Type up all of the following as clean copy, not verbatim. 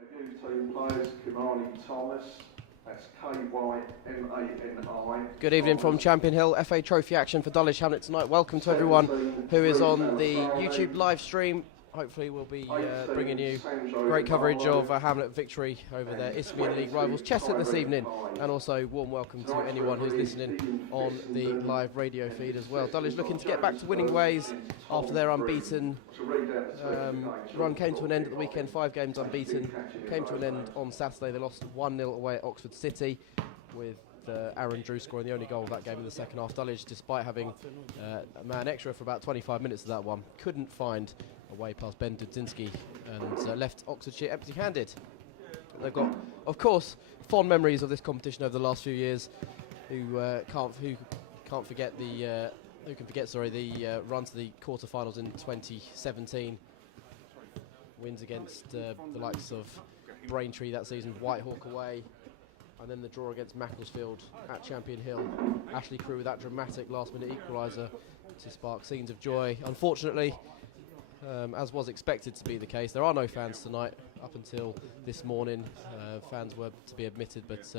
Debut team players, Kimani Thomas, that's K-Y-M-A-N-I. Good evening from Champion Hill. FA Trophy action for Dulwich Hamlet tonight. Welcome to everyone who is on the YouTube live stream. Hopefully we'll be bringing you great coverage of Hamlet victory over their Isthmian League rivals Cheshunt this evening, and also warm welcome to anyone who's listening on the live radio feed as well. Dulwich looking to get back to winning ways after their unbeaten run came to an end at the weekend. 5 games unbeaten, came to an end on Saturday. They lost 1-0 away at Oxford City, with Aaron Drew scoring the only goal of that game in the second half. Dulwich, despite having a man extra for about 25 minutes of that one, couldn't find a way past Ben Dudzinski and left Oxfordshire empty-handed. They've got, of course, fond memories of this competition over the last few years. Who can forget the run to the quarter-finals in 2017. Wins against the likes of Braintree that season, Whitehawk away, and then the draw against Macclesfield at Champion Hill. Ashley Crew with that dramatic last-minute equaliser to spark scenes of joy. Unfortunately, as was expected to be the case, there are no fans tonight. Up until this morning, fans were to be admitted, but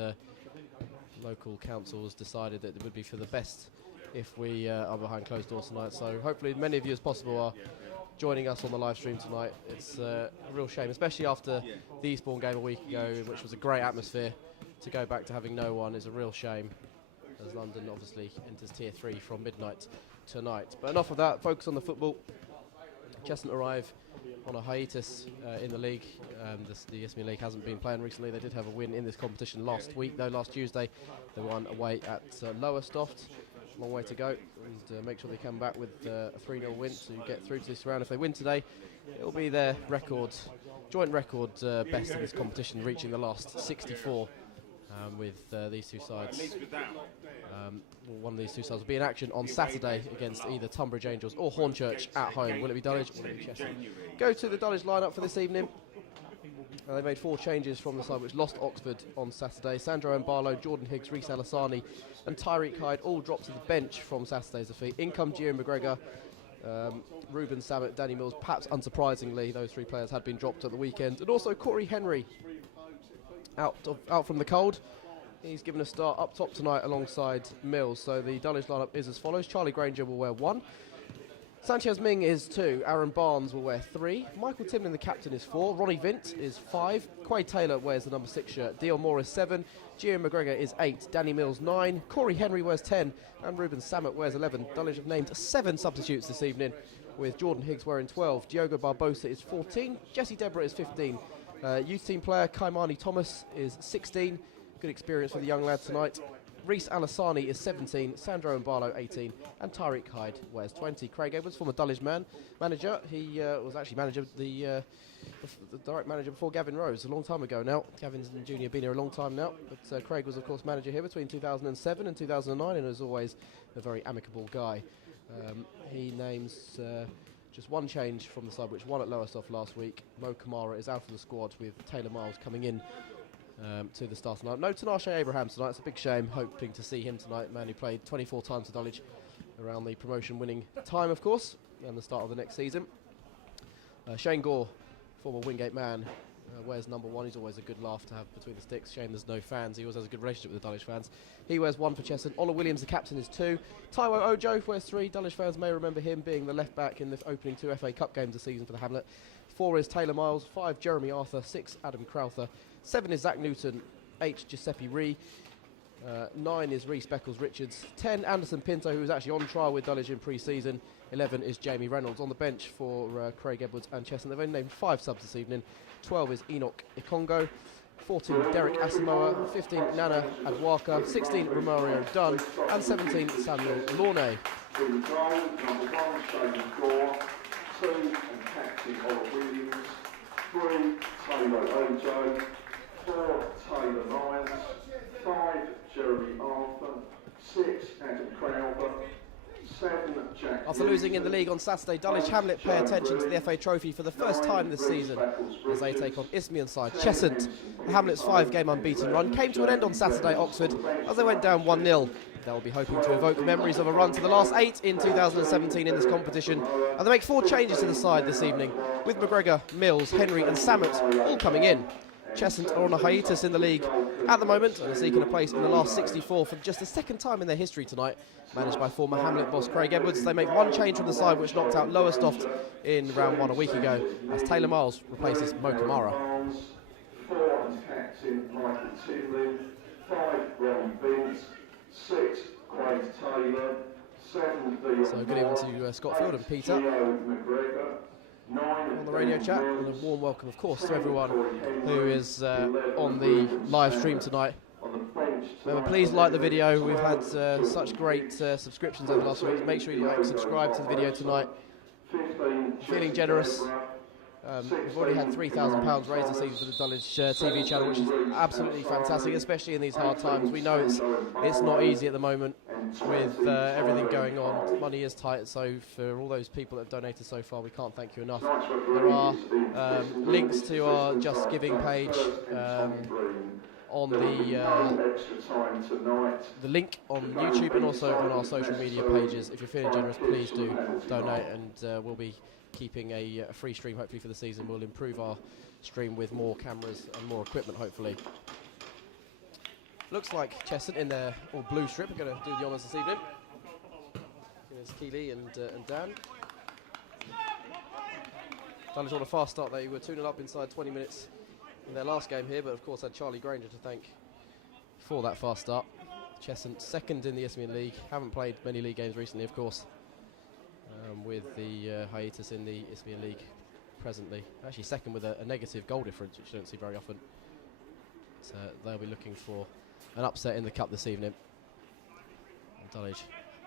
local councils decided that it would be for the best if we are behind closed doors tonight. So hopefully many of you as possible are joining us on the live stream tonight. It's a real shame, especially after the Eastbourne game a week ago, which was a great atmosphere. To go back to having no one is a real shame, as London obviously enters Tier 3 from midnight tonight. But enough of that, focus on the football. Cheshunt arrive on a hiatus in the league. The Isthmian League hasn't been playing recently. They did have a win in this competition last week, though, last Tuesday. They won away at Lowestoft. Long way to go, and make sure they come back with a 3-0 win to get through to this round. If they win today, it will be their joint record best in this competition, reaching the last 64 with these two sides. One of these two sides will be in action on Saturday against either Tunbridge Angels or Hornchurch at home. Will it be Dulwich or will it be Cheshunt? Go to the Dulwich lineup for this evening. They made 4 changes from the side which lost Oxford on Saturday. Sandro Mbalo, Jordan Higgs, Reece Alassani and Tyreek Hyde all dropped to the bench from Saturday's defeat. In come Gio McGregor, Ruben Samet, Danny Mills. Perhaps unsurprisingly, those 3 players had been dropped at the weekend. And also Corey Henry out from the cold. He's given a start up top tonight alongside Mills. So the Dulwich lineup is as follows. Charlie Granger will wear 1. Sanchez Ming is 2. Aaron Barnes will wear 3. Michael Timlin, the captain, is 4. Ronnie Vint is 5. Quaid Taylor wears the number 6 shirt. Dion Moore is 7. Gio McGregor is 8. Danny Mills 9. Corey Henry wears 10. And Ruben Samet wears 11. Dulwich have named 7 substitutes this evening, with Jordan Higgs wearing 12. Diogo Barbosa is 14. Jesse Deborah is 15. Youth team player Kaimani Thomas is 16. Good experience for the young lad tonight. Reece Alassani is 17, Sandro Mbalo 18, and Tyreek Hyde wears 20. Craig Edwards, former Dulwich manager. He was actually the direct manager before Gavin Rose, a long time ago now. Gavin's Junior been here a long time now, but Craig was of course manager here between 2007 and 2009, and as always a very amicable guy. He names just 1 change from the side which won at Lowestoft last week. Mo Kamara is out of the squad, with Taylor Miles coming in to the starting lineup. No Tinashe Abraham tonight. It's a big shame. Hoping to see him tonight. Man who played 24 times for Dulwich around the promotion-winning time, of course, and the start of the next season. Shane Gore, former Wingate man, wears number 1. He's always a good laugh to have between the sticks. Shame there's no fans. He always has a good relationship with the Dulwich fans. He wears 1 for Cheshunt. Ola Williams, the captain, is 2. Taiwo Ojo wears 3. Dulwich fans may remember him being the left-back in the opening 2 FA Cup games this season for the Hamlet. 4 is Taylor Miles. 5, Jeremy Arthur. 6, Adam Crowther. 7 is Zach Newton. 8, Giuseppe Ree. 9 is Reece Beckles-Richards. 10, Anderson Pinto, who was actually on trial with Dulwich in pre-season. 11 is Jamie Reynolds. On the bench for Craig Edwards and Cheshunt. They've only named 5 subs this evening. 12 is Enoch Ikongo. 14, Derek Asamoah. 15, Nana Adwaka. 16, Romario Dunn. And 17, Samuel Launay. 2, number 1, Shane Gore. 2, and captain Ola Williams. 3, Taylor Ojo. 4, Taylor Lyons. 5, Jeremy Arthur. 6, Adam Crowther. 7, Jack. After losing in the league on Saturday, Dulwich Hamlet pay attention to the FA Trophy for the first time this season as they take on Isthmian side Cheshunt. Hamlet's 5-game unbeaten run came to an end on Saturday at Oxford as they went down 1-0. They'll be hoping to evoke memories of a run to the last 8 in 2017 in this competition, and they make 4 changes to the side this evening, with McGregor, Mills, Henry and Samet all coming in. Cheshunt are on a hiatus in the league at the moment and are seeking a place in the last 64 for just the second time in their history tonight. Managed by former Hamlet boss Craig Edwards, they make one change from the side which knocked out Lowestoft in round 1 a week ago, as Taylor Miles replaces Mo Kamara. 4 captain Michael Timlin, 5 Ron Vince, 6 Craig Taylor, 7 So good evening to Scott Field and Peter on the radio chat, and a warm welcome of course to everyone who is on the live stream tonight. Remember, please like the video. We've had such great subscriptions over the last week. Make sure you like, subscribe to the video tonight. Feeling generous. We've already had £3,000 raised this season for the Dulwich TV channel, which is absolutely fantastic, especially in these hard times. We know it's not easy at the moment with everything going on. Money is tight, so for all those people that have donated so far, we can't thank you enough. There are links to our Just Giving page on the link on YouTube and also on our social media pages. If you're feeling generous, please do donate, and we'll be keeping a free stream hopefully for the season. We'll improve our stream with more cameras and more equipment hopefully. Looks like Cheshunt in their all blue strip are going to do the honours this evening. Here's Keeley and Dan. Dulwich on a fast start. They were 2-0 up inside 20 minutes in their last game here, but of course had Charlie Granger to thank for that fast start. Cheshunt second in the Isthmian League, haven't played many league games recently of course, with the hiatus in the Isthmian League presently. Actually second with a negative goal difference, which you don't see very often. So they'll be looking for an upset in the cup this evening. And Dulwich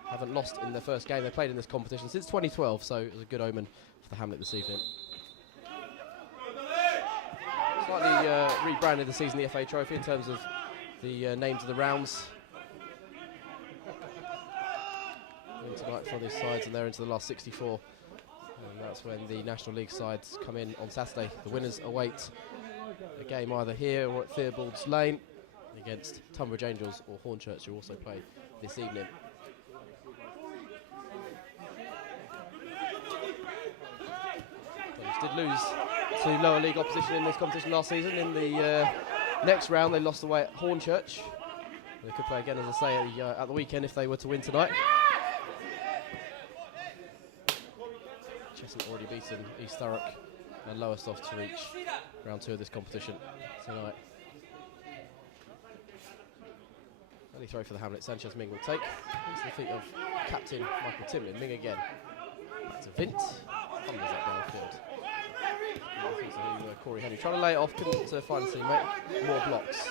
haven't lost in their first game they played in this competition since 2012, so it was a good omen for the Hamlet this evening. Slightly rebranded this season, the FA Trophy, in terms of the names of the rounds. And tonight for these sides, and they're into the last 64. And that's when the National League sides come in on Saturday. The winners await a game either here or at Theobald's Lane against Tunbridge Angels or Hornchurch, who also play this evening. Did lose to lower league opposition in this competition last season. In the next round they lost away at Hornchurch. They could play again, as I say, at the weekend if they were to win tonight. Cheshunt already beaten East Thurrock and Lowestoft to reach round 2 of this competition tonight. Early throw for the Hamlet. Sanchez Ming will take into the feet of captain Michael Timlin. Ming again. Back to Vint. Thunders that downfield. Corey Henry trying to lay it off, couldn't find a teammate. More blocks.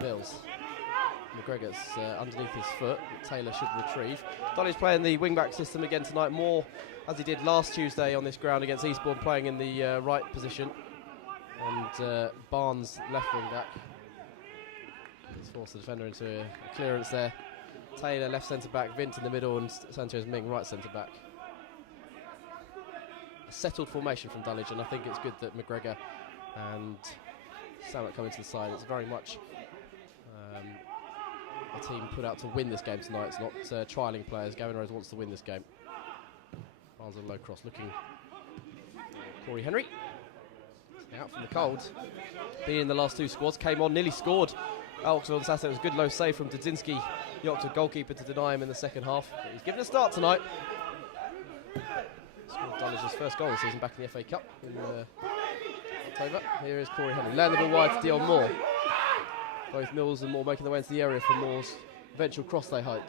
Mills. McGregor's underneath his foot. Taylor should retrieve. Dulwich playing the wing-back system again tonight, more as he did last Tuesday on this ground against Eastbourne, playing in the right position. And Barnes left wing-back. He's forced the defender into a clearance there. Taylor left centre-back, Vint in the middle, and Sanchez Ming right centre-back. A settled formation from Dulwich, and I think it's good that McGregor and Samlet come into the side. It's very much a team put out to win this game tonight. It's not trialling players. Gavin Rose wants to win this game. Barnes on low cross looking. Corey Henry out from the cold. Being in the last 2 squads, came on, nearly scored. Oxford on Saturday. It was a good low save from Dudzinski, the Oxford goalkeeper, to deny him in the second half. But he's given a start tonight. Scored Dulwich's first goal of the season back in the FA Cup in October. Here is Corey Henry. Laying the ball wide to Dion Moore. Both Mills and Moore making their way into the area for Moore's eventual cross, they hope.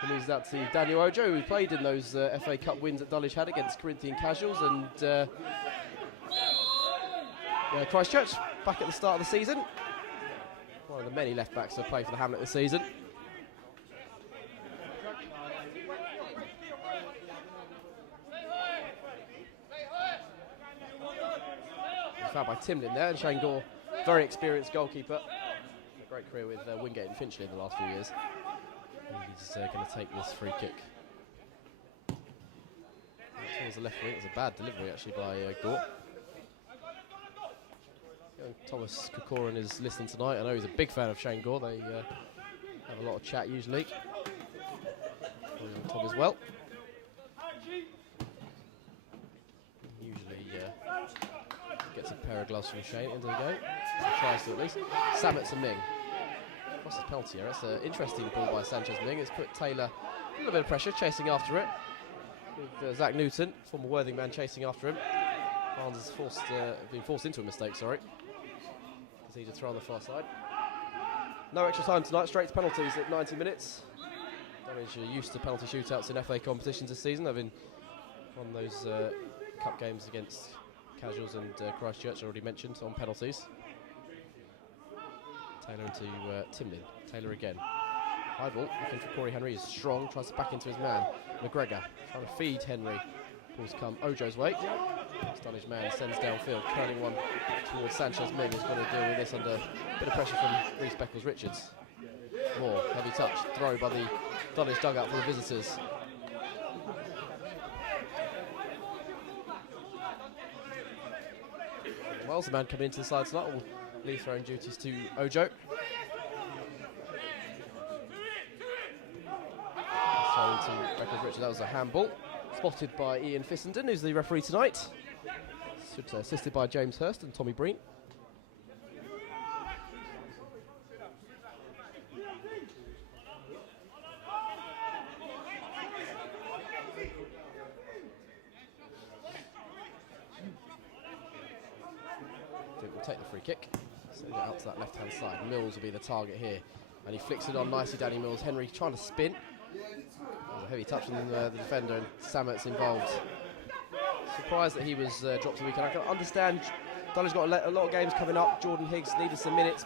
He moves that to Daniel Ojo, who played in those FA Cup wins that Dulwich had against Corinthian Casuals and Christchurch back at the start of the season. One of the many left-backs to play for the Hamlet this season. Fouled by Timlin there, and Shane Gore, very experienced goalkeeper. A great career with Wingate and Finchley in the last few years. And he's going to take this free kick towards the left wing. It's a bad delivery actually by Gore. Thomas Kokoran is listening tonight. I know he's a big fan of Shane Gore. They have a lot of chat usually. Tom as well. Usually gets Gets a pair of gloves from Shane into the game. Tries to at least. Samet to Ming. Crosses penalty area. It's an interesting ball by Sanchez Ming. It's put Taylor a little bit of pressure, chasing after it. With Zach Newton, former Worthing man, chasing after him. Barnes has been forced into a mistake, sorry. Conceded throw on the far side. No extra time tonight, straight to penalties at 90 minutes. Dulwich are used to penalty shootouts in FA competitions this season. They've been on those cup games against Casuals and Christchurch, already mentioned, on penalties. Taylor into Timlin. Taylor again. High ball, looking for Corey Henry. He's strong, tries to back into his man. McGregor trying to feed Henry. Ball's come Ojo's way. Dulwich man sends downfield, curling one towards Sanchez Ming, who's going to deal with this under a bit of pressure from Reece Beckles-Richards. Moore, heavy touch, throw by the Dulwich dugout for the visitors. Wells, the man coming into the side tonight, will leave throwing duties to Ojo. Throw to Beckles-Richards, that was a handball. Spotted by Ian Fissenden, who's the referee tonight. Assisted by James Hurst and Tommy Breen. Will take the free kick, send it out to that left-hand side. Mills will be the target here, and he flicks it on nicely, Danny Mills. Henry trying to spin. There's a heavy touch from the defender, and Samet's involved. Surprised that he was dropped to the weekend. I can understand Dulwich got a lot of games coming up. Jordan Higgs needed some minutes,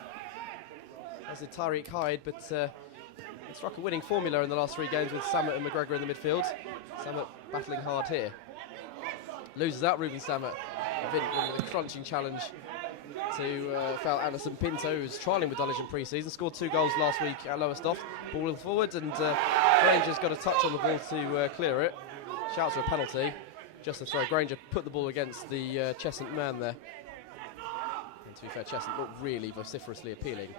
as did Tyreek Hyde, but it struck a winning formula in the last 3 games with Samet and McGregor in the midfield. Samet battling hard here. Loses out Ruben Samet. Vint with a crunching challenge to foul Anderson Pinto, who's trialling with Dulwich in pre-season. Scored 2 goals last week at Lowestoft. Ball forward, and Granger's got a touch on the ball to clear it. Shouts for a penalty. Just a throw. Granger put the ball against the Cheshunt man there. And to be fair, Cheshunt looked really vociferously appealing.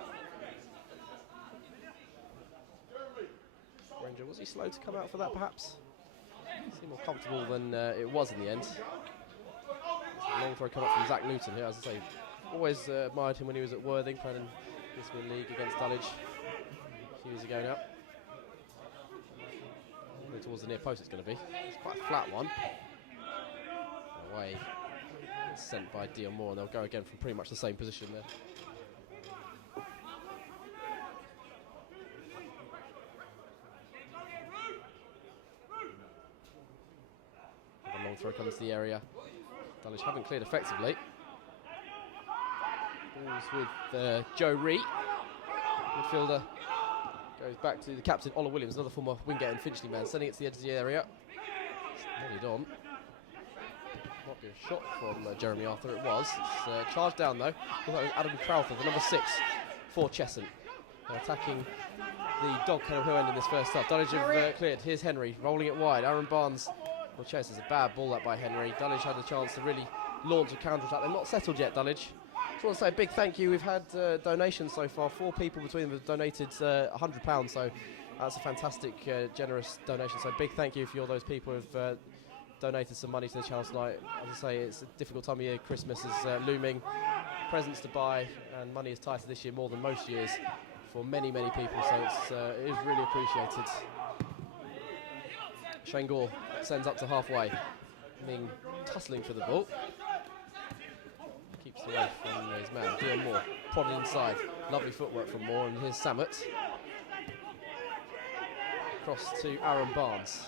Granger, was he slow to come out for that perhaps? Seemed more comfortable than it was in the end. Long throw come up from Zach Newton here, as I say. Always admired him when he was at Worthing, playing in this league against Dulwich a few years ago now. Towards the near post it's going to be. It's quite a flat one. Away. It's sent by Dion Moore, and they'll go again from pretty much the same position there. A long throw comes to the area. Dulwich haven't cleared effectively. Balls with Joe Ree. Midfielder goes back to the captain, Ola Williams, another former Wingate and Finchley man, sending it to the edge of the area. Headed on. Might be a shot from Jeremy Arthur, it was. It's charged down though. Adam Crowther, the number 6 for Cheshunt. They're attacking the dog kennel hill end in this first half. Dulwich have cleared. Here's Henry, rolling it wide. Aaron Barnes will chase. There's a bad ball that by Henry. Dulwich had a chance to really launch a counter-attack. They're not settled yet, Dulwich. I want to say a big thank you. We've had donations so far. 4 people between them have donated £100, so that's a fantastic, generous donation. So big thank you for all those people who've donated some money to the channel tonight. As I say, it's a difficult time of year. Christmas is looming, presents to buy, and money is tighter this year more than most years for many, many people. So it is really appreciated. Shane Gore sends up to halfway. Ming tussling for the ball. Keeps away from his man. Dion Moore prodded inside. Lovely footwork from Moore, and here's Samet. Cross to Aaron Barnes.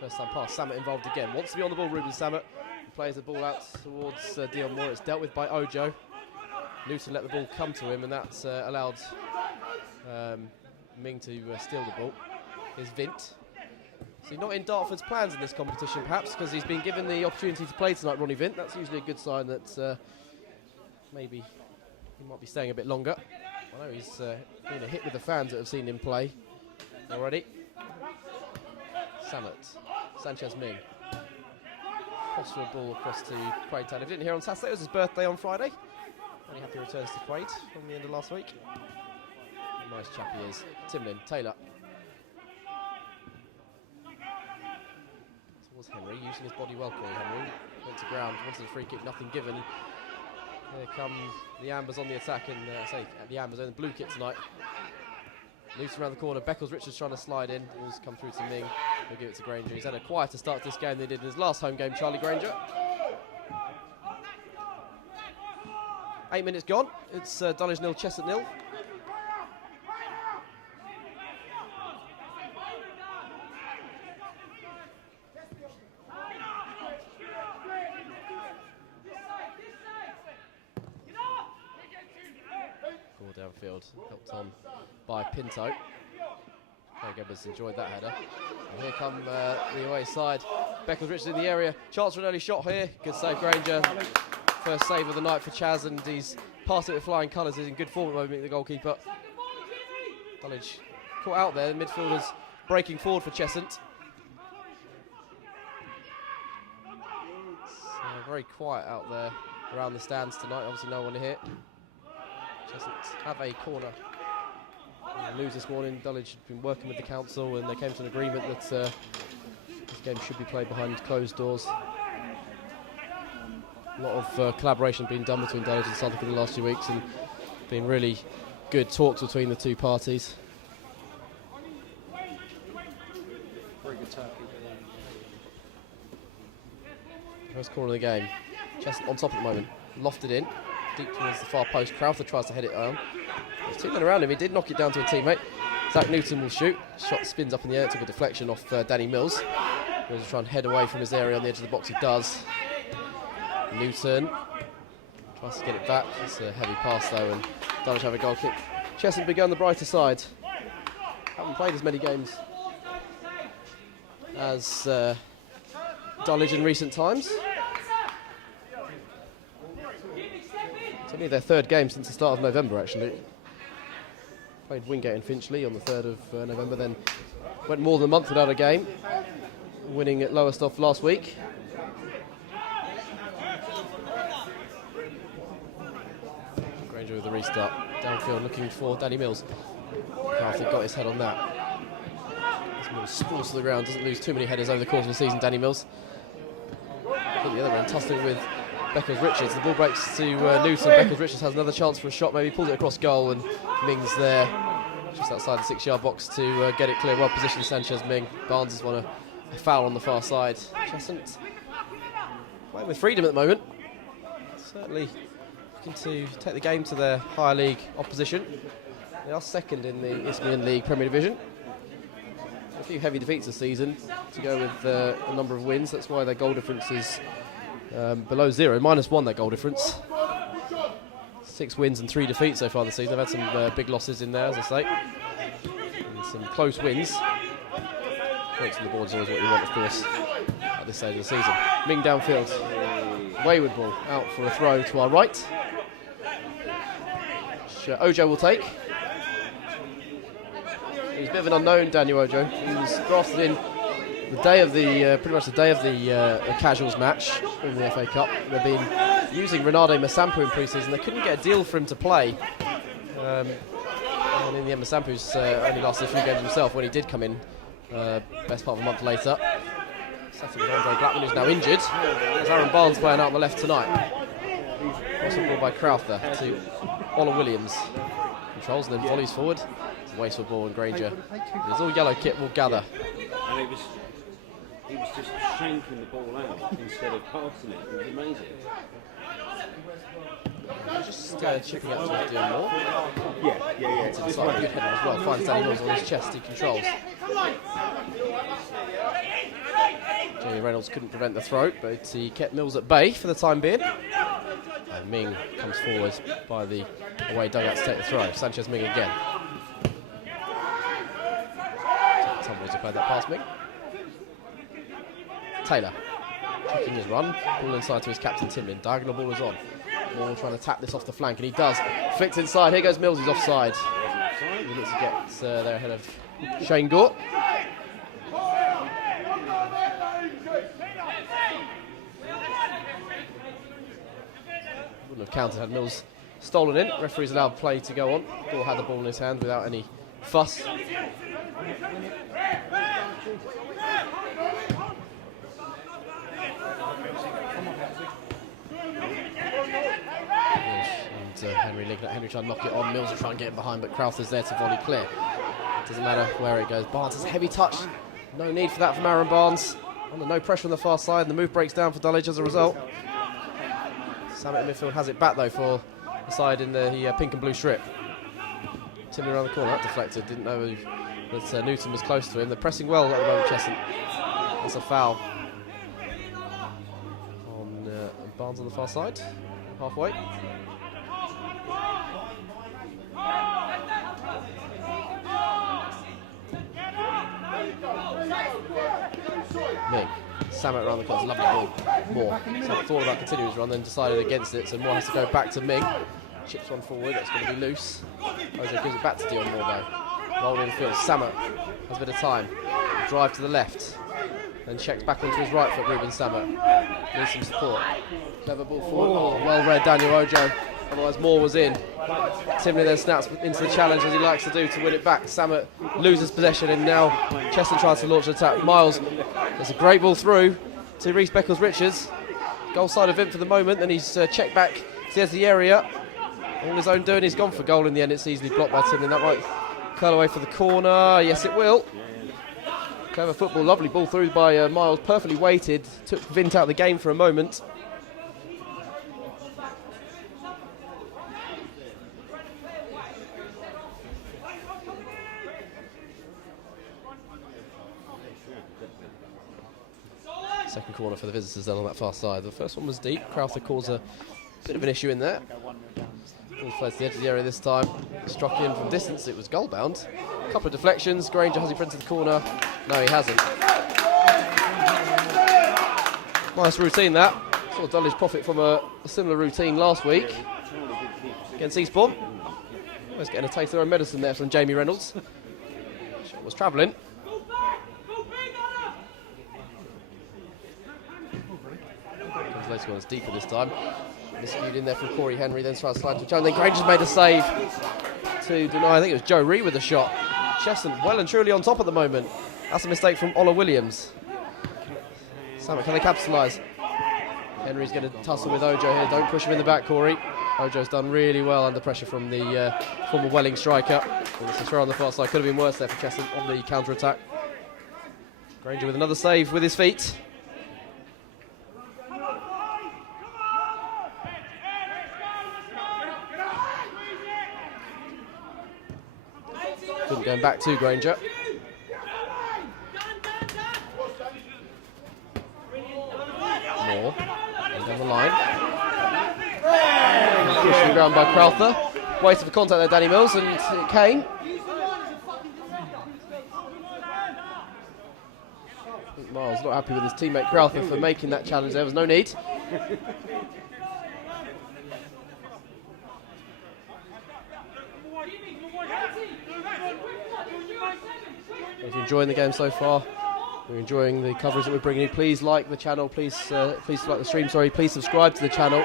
First time pass. Samet involved again. Wants to be on the ball, Ruben Samet. Plays the ball out towards Dion Moore. It's dealt with by Ojo. Newton let the ball come to him, and that's allowed Ming to steal the ball. Here's Vint. So not in Dartford's plans in this competition, perhaps, because he's been given the opportunity to play tonight, Ronnie Vint. That's usually a good sign that maybe he might be staying a bit longer. I know he's been a hit with the fans that have seen him play already. Samet. Sanchez Ming. Cross for a ball across to Quaid Taylor. Didn't hear on Saturday, it was his birthday on Friday. Only happy returns to Quaid from the end of last week. Nice chap he is. Timlin, Taylor. Towards Henry, using his body well, Corey Henry. Went to ground, wanted a free kick, nothing given. Here come the Ambers on the attack, and the Ambers in the blue kit tonight. Loose around the corner. Beckles Richards trying to slide in. Ball's come through to Ming. He'll give it to Granger. He's had a quieter start to this game than he did in his last home game, Charlie Granger. 8 minutes gone. It's Dulwich 0, Cheshunt 0. Ball downfield, helped on by Pinto. Craig Evans enjoyed that header. And here come the away side. Beckles Richards in the area. Chance for an early shot here. Good save, Granger. First save of the night for Chaz, and he's passed it with flying colours. He's in good form at the moment, the goalkeeper. Dulwich caught out there. The midfielders breaking forward for Cheshunt. It's very quiet out there around the stands tonight. Obviously no one here. Cheshunt have a corner. Lose this morning. Dulwich had been working with the council, and they came to an agreement that this game should be played behind closed doors. A lot of collaboration being done between Dulwich and Southwark in the last few weeks, and been really good talks between the two parties. Very good tackle. First corner of the game. Cheshunt on top at the moment. Lofted in, deep towards the far post. Crowther tries to head it on. There's two men around him. He did knock it down to a teammate. Zach Newton will shoot. Shot spins up in the air. Took a deflection off Danny Mills. Mills will try and head away from his area on the edge of the box. He does. Newton tries to get it back. It's a heavy pass though, and Dulwich have a goal kick. Cheshunt begun the brighter side. Haven't played as many games as Dulwich in recent times. It's only their third game since the start of November, actually. Played Wingate and Finchley on the 3rd of November, then went more than a month without a game, winning at Lowestoft last week. Granger with the restart. Downfield looking for Danny Mills. Crafty got his head on that. Mills sprawls to the ground, doesn't lose too many headers over the course of the season, Danny Mills. At the other end, tussling with Beckles Richards. The ball breaks to Newton. Beckles Richards has another chance for a shot, maybe pulls it across goal, and Ming's there just outside the 6-yard box to get it clear. Well positioned, Sanchez Ming. Barnes has won a foul on the far side. Cheshunt playing with freedom at the moment. Certainly looking to take the game to their higher league opposition. They are second in the Isthmian League Premier Division. A few heavy defeats this season to go with a number of wins. That's why their goal difference is below 0, -1 their goal difference. 6 wins and 3 defeats so far this season. They've had some big losses in there, as I say, and some close wins. Points on the board is always what you want, of course, at this stage of the season. Ming downfield. Wayward ball out for a throw to our right, which Ojo will take. He's a bit of an unknown, Daniel Ojo. He was drafted in the day of the, pretty much the day of the casuals match in the FA Cup. They've been using Ronaldo Masampu in pre-season. They couldn't get a deal for him to play. And in the end, Masampu's only lasted a few games himself when he did come in, best part of a month later. Setting with Andre Blackman, who's now injured. There's Aaron Barnes playing out on the left tonight. Also ball by Crowther to Ola Williams. Controls and then volleys forward. It's a wasteful ball, and Granger, his all yellow kit will gather. And he was just shanking the ball out instead of passing it. It was amazing. Just chipping up to doing more. Yeah. To the side, good header as well. Finds Danny Mills on his chest, he controls. Jamie Reynolds couldn't prevent the throw, but he kept Mills at bay for the time being. And Ming comes forward by the away dugout to take the throw. Sanchez Ming again. Tumbles to play that past Ming. Taylor checking his run, ball inside to his captain Timlin. Diagonal ball is on. Moore trying to tap this off the flank, and he does. Flicked inside. Here goes Mills. He's offside. He looks to get there ahead of Shane Gore. Wouldn't have counted had Mills stolen in. Referees allowed play to go on. Gore had the ball in his hand without any fuss. trying to knock it on. Mills will try and get in behind, but Crowther's there to volley clear. Doesn't matter where it goes. Barnes has a heavy touch. No need for that from Aaron Barnes. Under no pressure on the far side, and the move breaks down for Dulwich as a result. Samet in midfield has it back though for the side in the pink and blue strip. Timmy around the corner, that deflected. Didn't know that Newton was close to him. They're pressing well at the moment, Cheshunt. That's a foul on Barnes on the far side, halfway. Mick, Samet around the corner, lovely ball. Moore, Samet thought about continuing his run, then decided against it, so Moore has to go back to Mig. Chips one forward, that's going to be loose. Ojo gives it back to Dion Moore though. Rolling in the field, Samet has a bit of time. Drive to the left, then checks back onto his right foot, Ruben Samet. Needs some support. Clever ball forward, oh, well read Daniel Ojo, otherwise Moore was in. Timley then snaps into the challenge as he likes to do to win it back. Samet loses possession and now Cheshunt tries to launch an attack. Miles, there's a great ball through to Reece Beckles-Richards. Goal side of him for the moment, then he's checked back to the edge of the area. All his own doing, he's gone for goal in the end. It's easily blocked by Timley. That might curl away for the corner. Yes, it will. Clever football, lovely ball through by Miles, perfectly weighted. Took Vint out of the game for a moment. Second corner for the visitors then on that far side. The first one was deep. Crowther caused a bit of an issue in there. Ball floats to the edge of the area this time. Struck in from distance. It was goal bound. A couple of deflections. Granger has he printed the corner? No, he hasn't. Nice routine that. Saw Dulwich profit from a similar routine last week against Eastbourne. Always getting a taste of their own medicine there from Jamie Reynolds. Shot was travelling. Later one is deeper this time. Miscued in there from Corey Henry, then tries to slide to Joe. Then Granger's made a save to deny. I think it was Joe Reed with the shot. Cheshunt well and truly on top at the moment. That's a mistake from Ola Williams. Samet, can they capitalise? Henry's going to tussle with Ojo here. Don't push him in the back, Corey. Ojo's done really well under pressure from the former Welling striker. It's a throw on the far side. Could have been worse there for Cheshunt on the counter-attack. Granger with another save with his feet. Couldn't going back to Granger. Moore down the line. Pushed around by Crowther. Waited for contact there, Danny Mills, and it came. Miles not happy with his teammate Crowther for making that challenge. There was no need. If you're enjoying the game so far, we're enjoying the coverage that we're bringing you. Please like the channel. Please like the stream. Sorry. Please subscribe to the channel.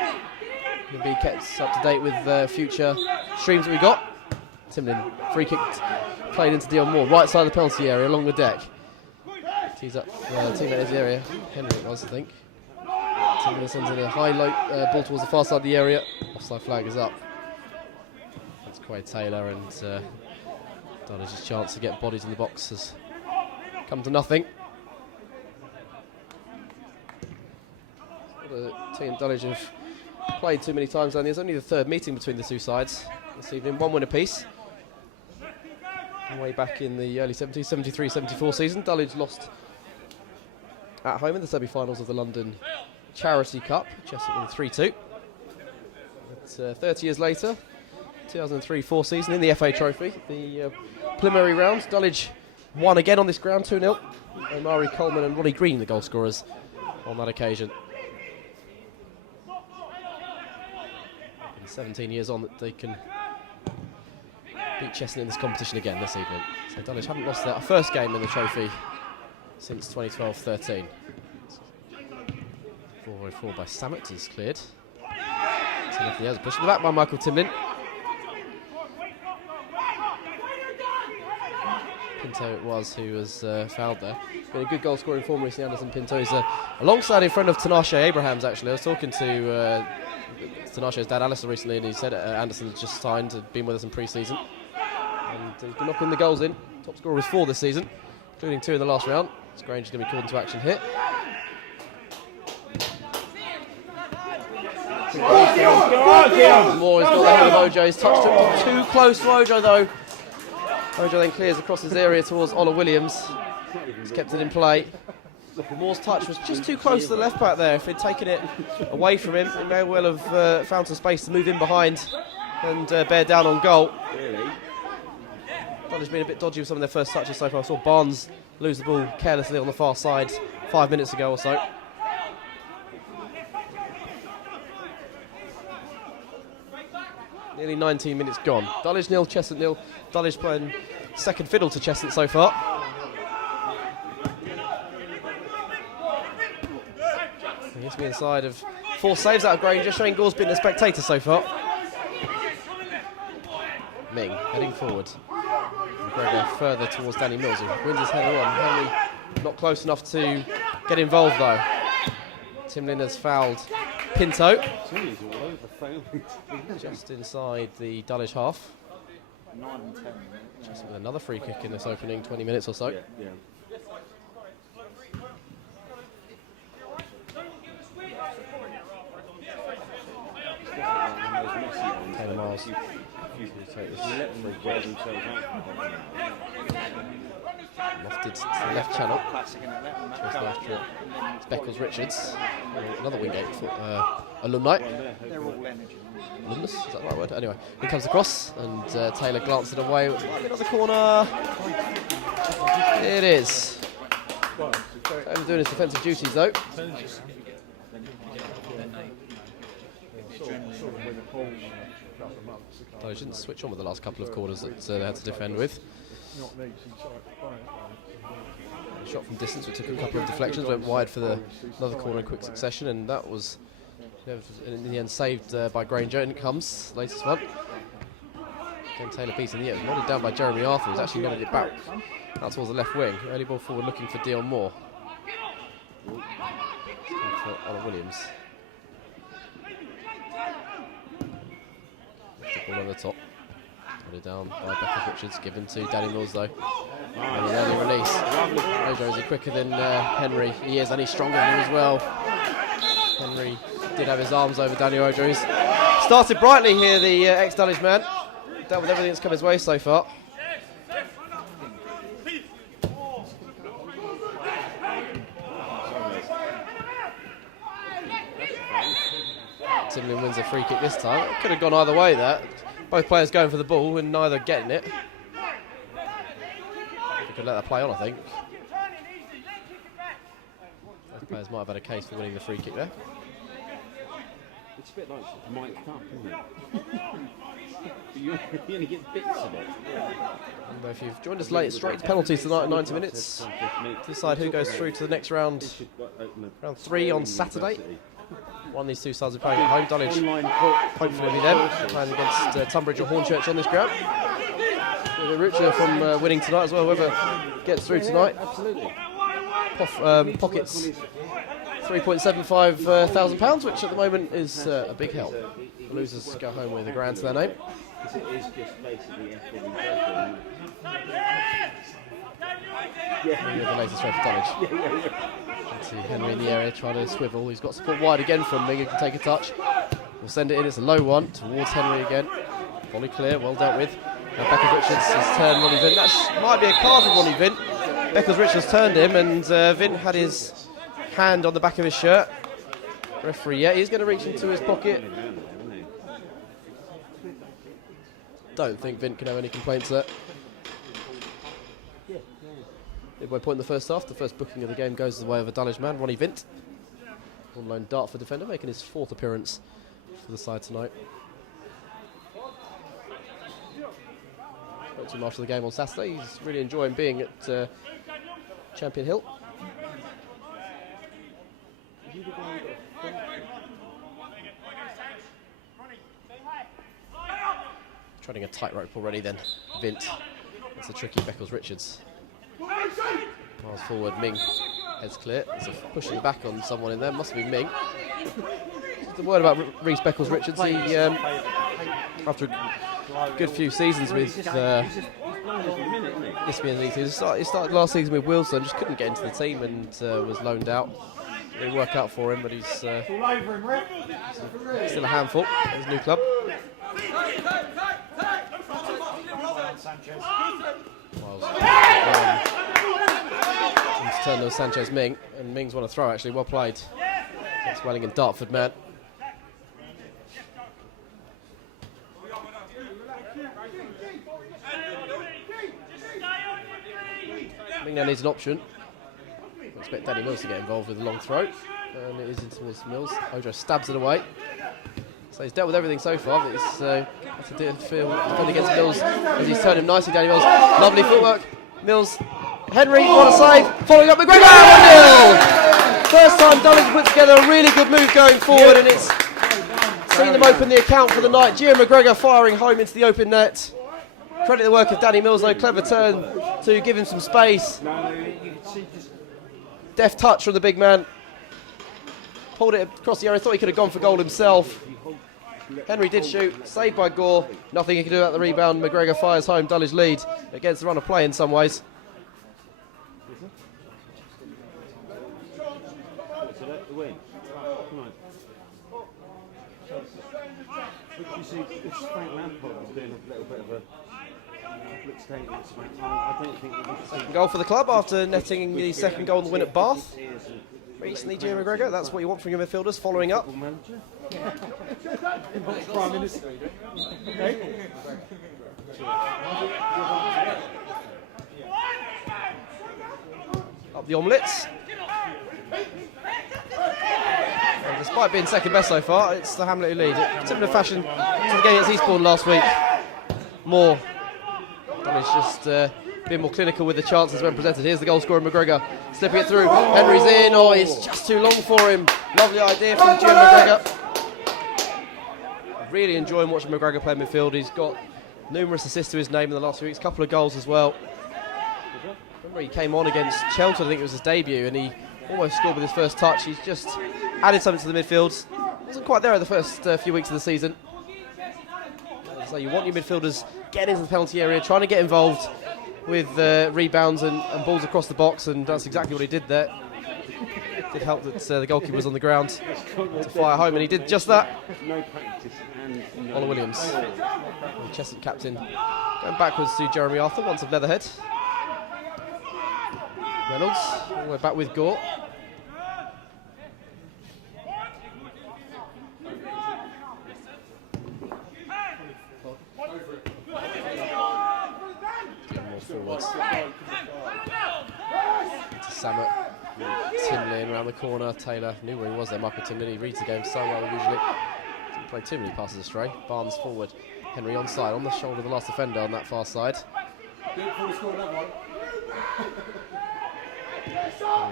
You'll be kept up to date with future streams that we got. Timlin free kick played into Dion Moore, right side of the penalty area along the deck. Tees up teammate in the area. Henry it was, I think. Timlin sends in a high low ball towards the far side of the area. Offside flag is up. That's Quaid Taylor and. Dulwich's chance to get bodies in the box has come to nothing. The team and Dulwich have played too many times, and there's only the third meeting between the two sides this evening. One win apiece. Way back in the early 70s, 73-74 season, Dulwich lost at home in the semi-finals of the London Charity Cup. Cheshunt with 3-2. But 30 years later, 2003-4 season in the FA Trophy, the preliminary round, Dulwich won again on this ground, 2-0. Omari Coleman and Ronnie Green, the goal scorers on that occasion. And 17 years on that they can beat Cheshunt in this competition again this evening. So Dulwich haven't lost their first game in the trophy since 2012-13. 4 by Samet is cleared. So pushed to the back by Michael Timlin. Pinto it was who was fouled there. Been a good goal scoring form recently, Anderson Pinto. He's a long-standing friend of Tinashe Abrahams, actually. I was talking to Tinashe's dad, Alistair, recently, and he said Anderson's just signed, had been with us in pre-season. And he's been knocking the goals in. Top scorer was 4 this season, including 2 in the last round. Granger's going to be called into action here. Moore has got the head of Ojo. He's touched him too close to Ojo, though. Ojo then clears across his area towards Ola Williams. He's kept it in play. Moore's touch was just too close to the left back there. If he'd taken it away from him, he may well have found some space to move in behind and bear down on goal. Really? Dulwich been a bit dodgy with some of their first touches so far. I saw Barnes lose the ball carelessly on the far side 5 minutes ago or so. Nearly 19 minutes gone. Dulwich 0, Cheshunt 0. Dulwich playing second fiddle to Cheshunt so far. He gets me inside of 4 saves out of Granger. Shane Gore's been a spectator so far. Ming heading forward. McGregor further towards Danny Mills, who wins his header on. Henry not close enough to get involved though. Tim Lynn has fouled Pinto. Just inside the Dulwich half. 9 and 10. Just with another free kick in this opening 20 minutes or so. Yeah. Taylor Miles. You let them wear themselves out. Lofted to the left channel. Just after it. It's Beckles Richards. Another Wingate alumni. They're all energy. Alumnus, is that the right word? Anyway, he comes across and Taylor glances it away. Might be another corner. It is. Taylor doing his defensive duties though. They didn't switch on with the last couple of corners that they had to defend with. Shot from distance, which took a couple of deflections, went wide for another corner in quick succession, and that was in the end saved by Granger. And it comes, latest one. Again, Taylor piece in the air. It was nodded down by Jeremy Arthur, who's actually nodded it back out towards the left wing. Early ball forward looking for Dion Moore. For Ola Williams. Ball over the top. Put it down by Beckles Richards, given to Danny Mills though. And an early release. Ojo is quicker than Henry. He is, and he's stronger than him as well. Henry did have his arms over Danny Ojo. He's started brightly here, the ex-Dulwich man. Dealt with everything that's come his way so far. Timlin wins a free kick this time. It could have gone either way there. Both players going for the ball and neither getting it. We could let that play on, I think. Both players might have had a case for winning the free kick there. It's a bit like mic'd up, isn't it? you only get bits of it. And if you've joined us late, straight to penalties tonight at 90 minutes. To decide who goes through to the next round. Round 3 on Saturday. One of these two sides are playing at home. Dulwich hopefully will be them, playing against Tunbridge or Hornchurch on this ground. They're richer from winning tonight as well, whoever gets through tonight. Pockets £3.75 thousand, which at the moment is a big help. The losers go home with a grand to their name. Because it is just basically The latest straight for Dulwich. See Henry in the area trying to swivel. He's got support wide again from Ming, who can take a touch. We'll send it in. It's a low one towards Henry again. Volley clear, well dealt with. Now Beckles Richards has turned Ronnie Vint. That might be a card for Ronnie Vint. Beckles Richards turned him, and Vint had his hand on the back of his shirt. Referee, yeah, he's going to reach into his pocket. Don't think Vint can have any complaints there. Midway point in the first half, the first booking of the game goes the way of a Dulwich man, Ronnie Vint. On-loan Dartford defender, making his 4th appearance for the side tonight. Spoke to him after the game on Saturday. He's really enjoying being at Champion Hill. Treading a tightrope already then, Vint. That's a tricky Beckles Richards. Miles forward, Ming heads clear. There's a pushing back on someone in there, must be Ming. Just a word about Reece Beckles-Richards. He, after a good few seasons with Nisby and Leith, he started last season with Wilson, just couldn't get into the team and was loaned out. It didn't work out for him, but he's still a handful at his new club. Turn those Sanchez Ming, and Ming's won a throw actually, well played. That's Wellingham Dartford man. Ming now needs an option. I expect Danny Mills to get involved with a long throw, and it is in towards Mills. Ojo stabs it away. So he's dealt with everything so far, but he's had to defend against Mills as he's turned him nicely. Danny Mills, lovely footwork. Mills, Henry, what a save, following up McGregor, 1-0! First time Dulwich put together a really good move going forward, and it's seen them open the account for the night. Gio McGregor firing home into the open net. Credit the work of Danny Mills though, clever turn to give him some space. Deft touch from the big man. Pulled it across the area, thought he could have gone for goal himself. Henry did shoot, saved by Gore. Nothing he can do about the rebound. McGregor fires home Dulwich lead against the run of play in some ways. Goal for the club after netting the second goal in the win at Bath recently. Gio McGregor, that's what you want from your midfielders, following up. Up the omelettes. And despite being second best so far, it's the Hamlet who lead. Similar fashion to the game against Eastbourne last week. More. Dulwich just being more clinical with the chances when presented. Here's the goal scorer McGregor, slipping it through. Henry's in. Oh, it's just too long for him. Lovely idea from Gio McGregor. Really enjoying watching McGregor play midfield. He's got numerous assists to his name in the last few weeks, a couple of goals as well. Remember he came on against Cheshunt, I think it was his debut, and he almost scored with his first touch. He's just added something to the midfield. Wasn't quite there at the first few weeks of the season. So you want your midfielders getting into the penalty area, trying to get involved with rebounds and balls across the box, and that's exactly what he did there. It did help that the goalkeeper was on the ground to fire home, and he did just that. Ola Williams, the Cheshunt captain, going backwards to Jeremy Arthur, once of Leatherhead. Reynolds, all the way back with Gore. More forwards. To Samet. Timlin around the corner. Taylor knew where he was there. Michael Timlin, he reads the game so well usually. Didn't play too many passes astray. Barnes forward. Henry onside, on the shoulder of the last defender on that far side.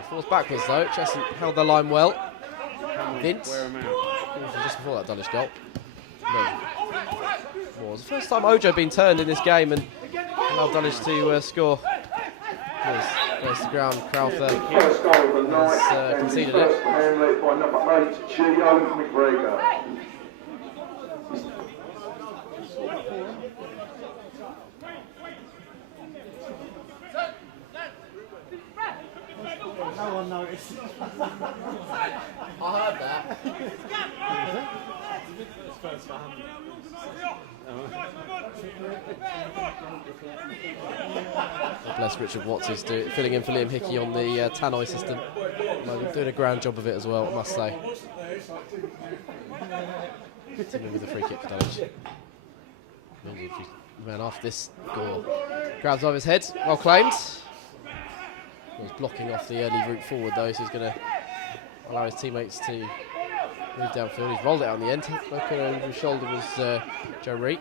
Forced backwards though. Cheshunt held their line well. Vint. Just before that Dulwich goal. It was the first time Ojo been turned in this game and allowed Dulwich to score. There's the ground. Crowther has conceded it. Hamlet by number 8, Gio McGregor. No one noticed. I heard that. Bless Richard Watts, who's filling in for Liam Hickey on the Tannoy system. Doing a grand job of it as well, I must say. With the free kick for Dulwich. Ran off this goal. Grabs over his head, well claimed. He was blocking off the early route forward though, so he's going to allow his teammates to move downfield. He's rolled it out in the end. Looking over his shoulder was Joe Reed.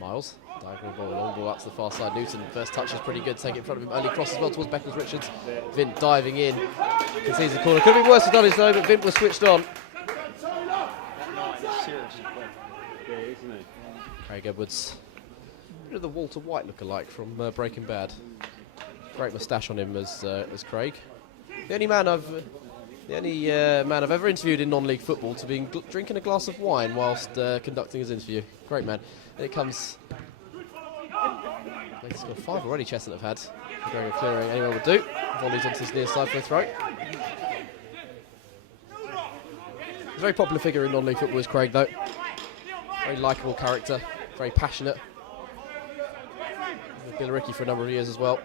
Miles, diagonal ball, long ball out to the far side. Newton, first touch is pretty good, take it in front of him. Early cross as well towards Beckles-Richards. Vint diving in, concedes the corner. Could have been worse for Dulwich though, but Vint was switched on. Craig Edwards, bit of the Walter White look-alike from Breaking Bad. Great moustache on him as Craig. The only man I've ever interviewed in non-league football to be drinking a glass of wine whilst conducting his interview. Great man. And it comes. He's got 5 already. Cheshunt have had. Going a clearing, anyone would do. Volleys onto his near side for a throw. A very popular figure in non-league football is Craig, though. Very likeable character, very passionate. With Billericay for a number of years as well.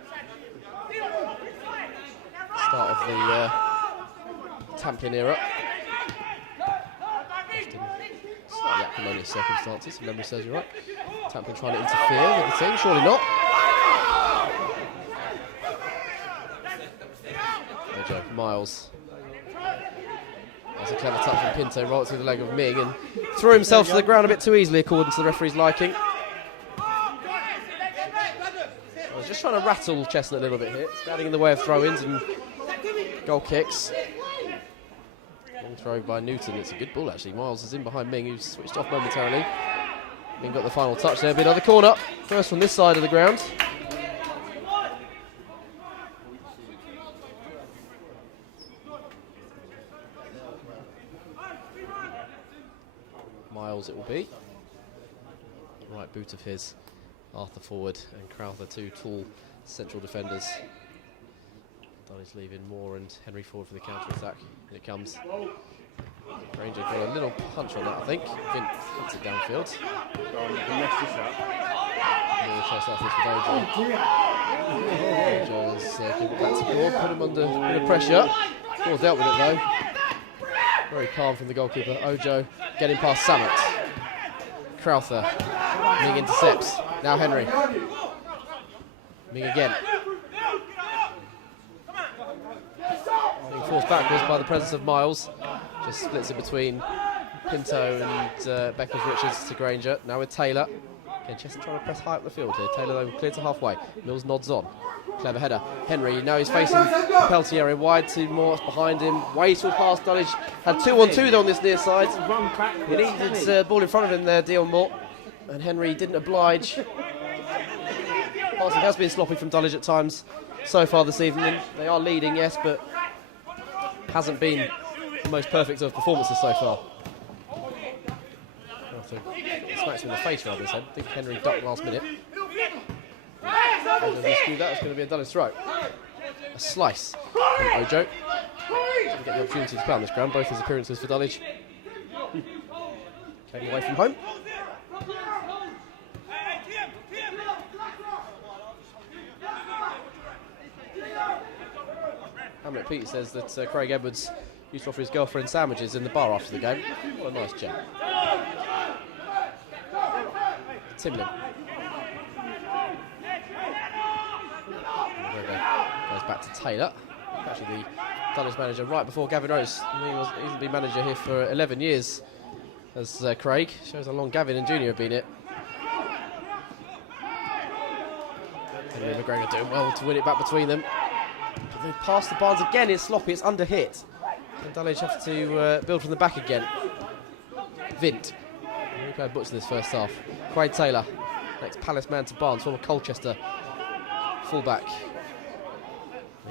Start of the Tamplin era. Slightly acrimonious circumstances, if memory serves you right. Tamplin trying to interfere with the team, surely not. Ojo, Miles. That's a clever touch from Pinto, right through the leg of Ming, and threw himself to the ground a bit too easily according to the referee's liking. I was just trying to rattle Cheshunt a little bit here, standing in the way of throw-ins and goal kicks. Long throw by Newton. It's a good ball actually. Miles is in behind Ming, who's switched off momentarily. Ming got the final touch there. Be another corner. First from this side of the ground. Miles it will be. Right boot of his. Arthur forward and Crowther, 2 tall central defenders. Dulwich leaving Moore and Henry forward for the counter-attack. And it comes. Granger got a little punch on that, I think. Vint hits it downfield. You can mess this up. And the first half with Ojo. Ojo's keeping it back to Moore, put him under a bit of pressure. Moore dealt with it though. Very calm from the goalkeeper. Ojo getting past Samet. Crowther. Ming intercepts. Now Henry. Ming again. Being forced backwards by the presence of Miles. Just splits it between Pinto and Beckles Richards to Granger. Now with Taylor. Again, Cheshunt trying to press high up the field here. Taylor though clear to halfway. Mills nods on. Clever header. Henry, now he's facing the penalty area wide to Morris behind him. Wasteful pass. Dulwich had 2-on-2 though on this near side. He needed the ball in front of him there, Dion Moore. And Henry didn't oblige. Passing has been sloppy from Dulwich at times so far this evening. They are leading, yes, but hasn't been the most perfect of performances so far. Smacks him in the face rather than his head. I think Henry ducked last minute. That was going to be a Dulwich throw. A slice from Ojo. Didn't get the opportunity to play on this ground, both his appearances for Dulwich. Came away from home. Hamlet Pete says that Craig Edwards used to offer his girlfriend sandwiches in the bar after the game. What a nice gem. Timlin. Goes back to Taylor. Actually the Dulwich manager right before Gavin Rose. He's been manager here for 11 years as Craig. Shows how long Gavin and Junior have been it. Henry and McGregor doing well to win it back between them. But they pass the Barnes again, it's sloppy, it's under hit. And Dulwich have to build from the back again. Vint. He played butcher this first half. Quaid Taylor, next Palace man to Barnes, former Colchester fullback.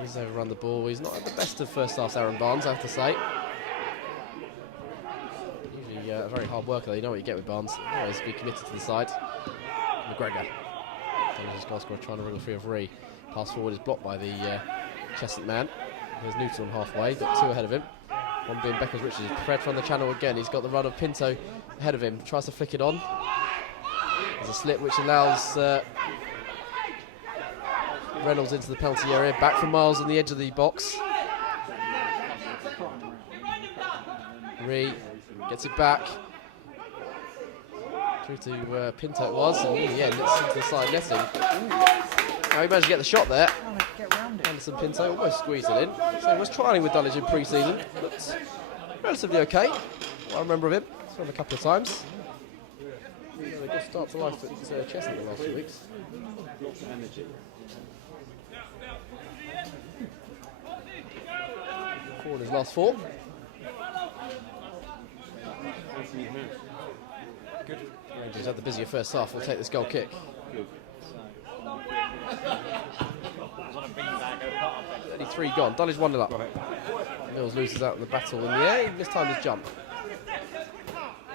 He's overrun the ball. He's not at the best of first half, Aaron Barnes, I have to say. Usually a very hard worker, you know what you get with Barnes. Always be committed to the side. McGregor. Dulwich's goal scorer trying to wriggle free of Ree. Pass forward is blocked by the Cheshunt man. There's Newton on halfway, got 2 ahead of him. One being Beckles Richards. Prepared from the channel again. He's got the run of Pinto ahead of him. Tries to flick it on. There's a slip which allows Reynolds into the penalty area. Back from Miles on the edge of the box. Ree gets it back. Through to Pinto it was. And in the end it's into the side netting. Now he managed to get the shot there. Anderson Pinto almost squeezed it in. So he was trialling with Dulwich in pre-season, but relatively okay. What I remember of him. Saw him a couple of times. He had a good start to life at Cheshunt the last few weeks. Lots of energy. 4 in his last 4. Good. Rangers had the busier first half. We'll take this goal kick. Good. 33 gone. Dulwich 1-0 up. Mills loses out in the battle in the air. He missed time his jump.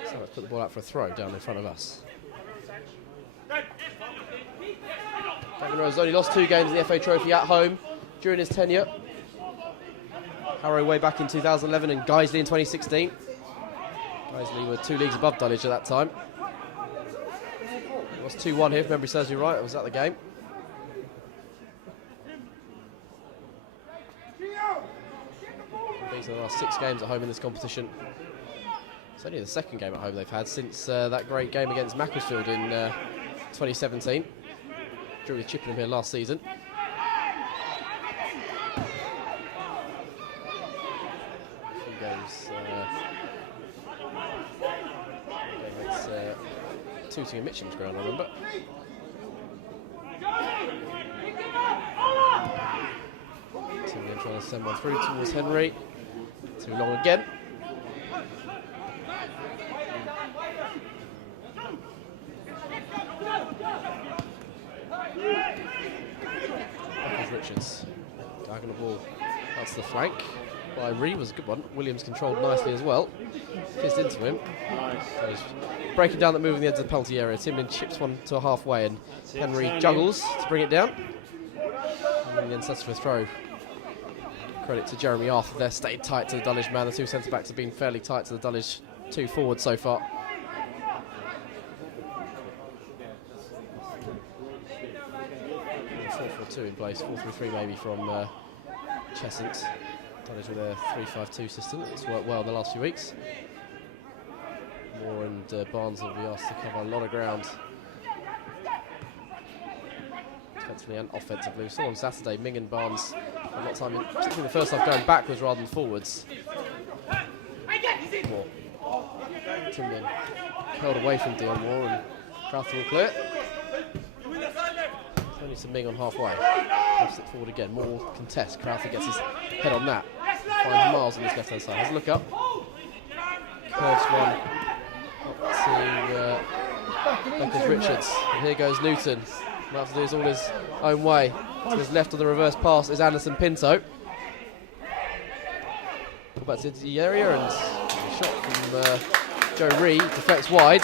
So let's put the ball out for a throw down in front of us. Gavin Rose only lost 2 games in the FA Trophy at home during his tenure. Harrow way back in 2011 and Guiseley in 2016. Guiseley were 2 leagues above Dulwich at that time. It was 2-1 here, if memory serves me right. I was at the game. These are the last 6 games at home in this competition. It's only the 2nd game at home they've had since that great game against Macclesfield in 2017. Drew with Chippenham here last season. A few games. It's Tooting and Mitcham's ground, I remember. Tim trying to send one through towards Henry. Too long again. Richards. Diagonal ball. That's the flank. By Reeve was a good one. Williams controlled nicely as well. Fizzed into him. So he's breaking down that move in the edge of the penalty area. Timlin chips one to halfway and Henry juggles to bring it down. And then sets for a throw. Credit to Jeremy Arthur. They're stayed tight to the Dulwich man. The 2 centre-backs have been fairly tight to the Dulwich 2 forwards so far. 4-4-2 in place. 4-3-3 maybe from Cheshunt. Dulwich with a 3-5-2 system. It's worked well in the last few weeks. Moore and Barnes will be asked to cover a lot of ground. Defensively and offensively. We saw on Saturday Ming and Barnes a lot of time in the first half going backwards rather than forwards. Moore. Timlin curled away from Dion Moore and Crafton will clear. Only some Ming on halfway. Lifts it forward again. Moore contest. Crowther gets his head on that. Finds Miles on this left hand side. Has a look up. Curves one up to Becker's Richards. And here goes Newton. Might have to do this all his own way. To his left of the reverse pass is Anderson Pinto. Ball back into the area and a shot from Joe Reed. Deflects wide.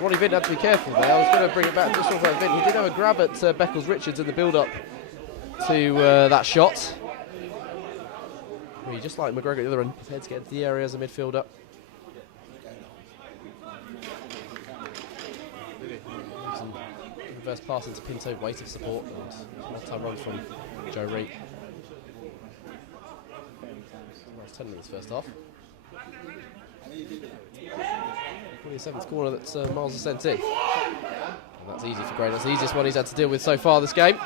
Ronnie Vint had to be careful there. I was going to bring it back just off that Vint. He did have a grab at Beckles Richards in the build-up to that shot. He, just like McGregor at the other end, his heads get into the area as a midfielder. Some reverse pass into Pinto, weight of support, and left-time run from Joe Reed. Last 10 minutes first half. 27th corner that Miles has sent in. And that's easy for Gray. That's the easiest one he's had to deal with so far this game.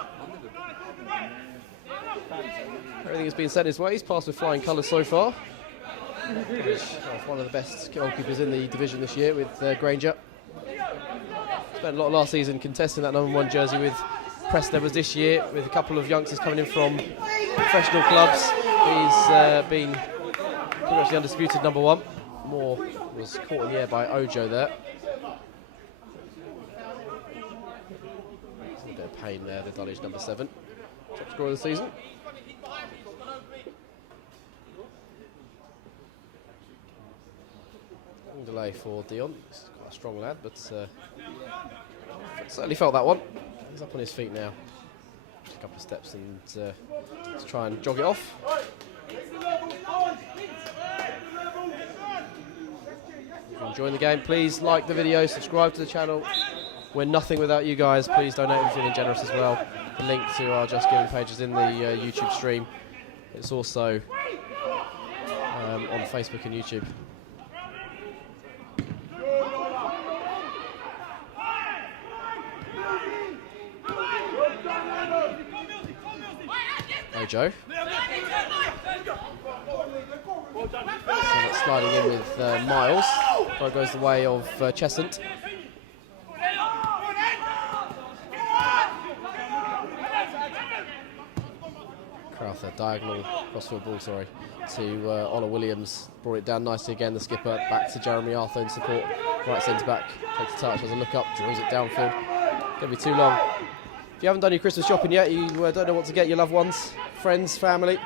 Everything has been sent his way. He's passed with flying colours so far. One of the best goalkeepers in the division this year with Granger. Spent a lot of last season contesting that #1 jersey with Preston Edwards this year, with a couple of youngsters coming in from professional clubs. He's been pretty much the undisputed #1. Moore was caught in the air by Ojo there. A bit of pain there, the Dulwich #7. Top scorer of the season. Long delay for Dion. He's quite a strong lad, but certainly felt that one. He's up on his feet now. Just a couple of steps and let's try and jog it off. If you're enjoying the game, please like the video, subscribe to the channel. We're nothing without you guys. Please donate if you're feeling generous as well. The link to our Just Giving page is in the YouTube stream. It's also on Facebook and YouTube. Ojo. So sliding in with Miles. Throw goes the way of Cheshunt. Crowther, diagonal crossfield ball, sorry, to Ola Williams. Brought it down nicely again, the skipper. Back to Jeremy Arthur in support. Right centre back, takes a touch, has a look up, drills it downfield. Gonna be too long If you haven't done your Christmas shopping yet, you don't know what to get your loved ones, friends, family,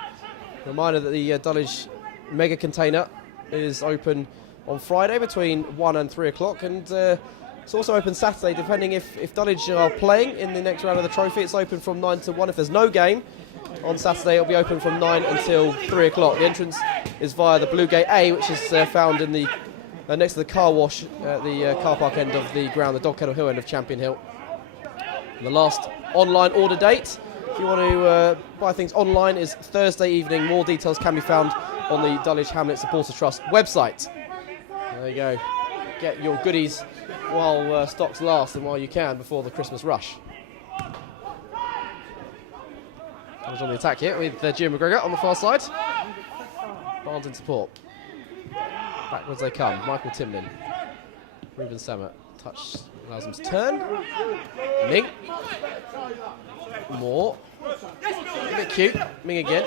reminder that the Dulwich Mega Container is open on Friday between 1 and 3 o'clock, and it's also open Saturday depending if Dulwich are playing in the next round of the trophy. It's open from 9 to 1. If there's no game on Saturday, it'll be open from 9 until 3 o'clock. The entrance is via the Blue Gate A, which is found in the next to the car wash at the car park end of the ground, the Dog Kennel Hill end of Champion Hill. And the last online order date, if you want to buy things online, is Thursday evening. More details can be found on the Dulwich Hamlet Supporter Trust website. There you go. Get your goodies while stocks last and while you can before the Christmas rush. Dulwich on the attack here with Jim McGregor on the far side. Barnes in support. Backwards they come. Michael Timlin. Ruben Samet. Touch allows them to turn. Ming. Moore. A bit cute. Ming again.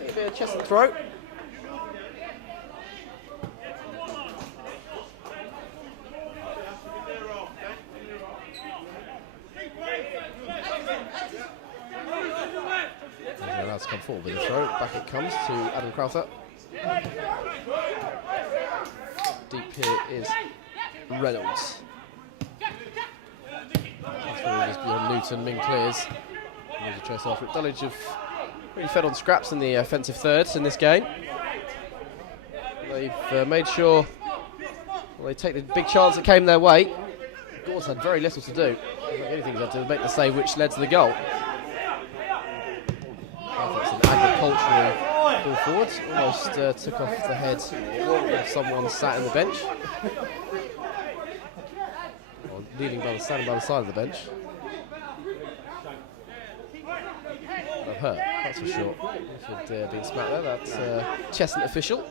A bit of chest and throat. Allowed to come forward with a throw. Back it comes to Adam Crowther. Deep here is Reynolds. Is beyond Newton. Ming clears. There's a choice after it. Dulwich have really fed on scraps in the offensive thirds in this game. They've made sure they take the big chance that came their way. Gord's had very little to do. Anything he had to make the save which led to the goal. It's an agricultural ball forward. Almost took off the head of someone sat in the bench. Or standing by the side of the bench. That hurt, that's for sure. If he'd been smacked there, that's Cheshunt official.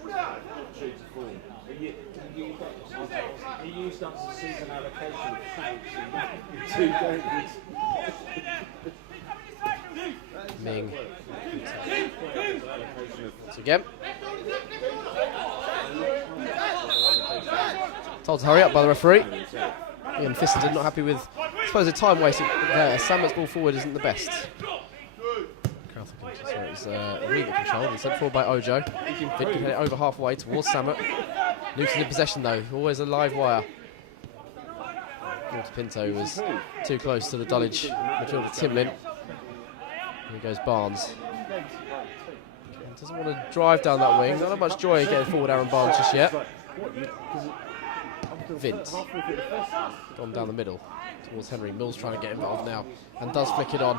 He used up the season allocation of thanks in 2 games. Ming. Once again. Told to hurry up by the referee. Ian Fissenden not happy with, I suppose, the time wasting there. Samet's ball forward isn't the best. It's really controlled and sent forward by Ojo. Finn can hit it over halfway towards Samet. Newton in possession though, always a live wire. Walter Pinto was too close to the Dulwich midfielder Timlin. Here goes Barnes. Doesn't want to drive down that wing. Not much joy in getting forward Aaron Barnes just yet. Vint. Gone down the middle towards Henry. Mills trying to get involved now and does flick it on.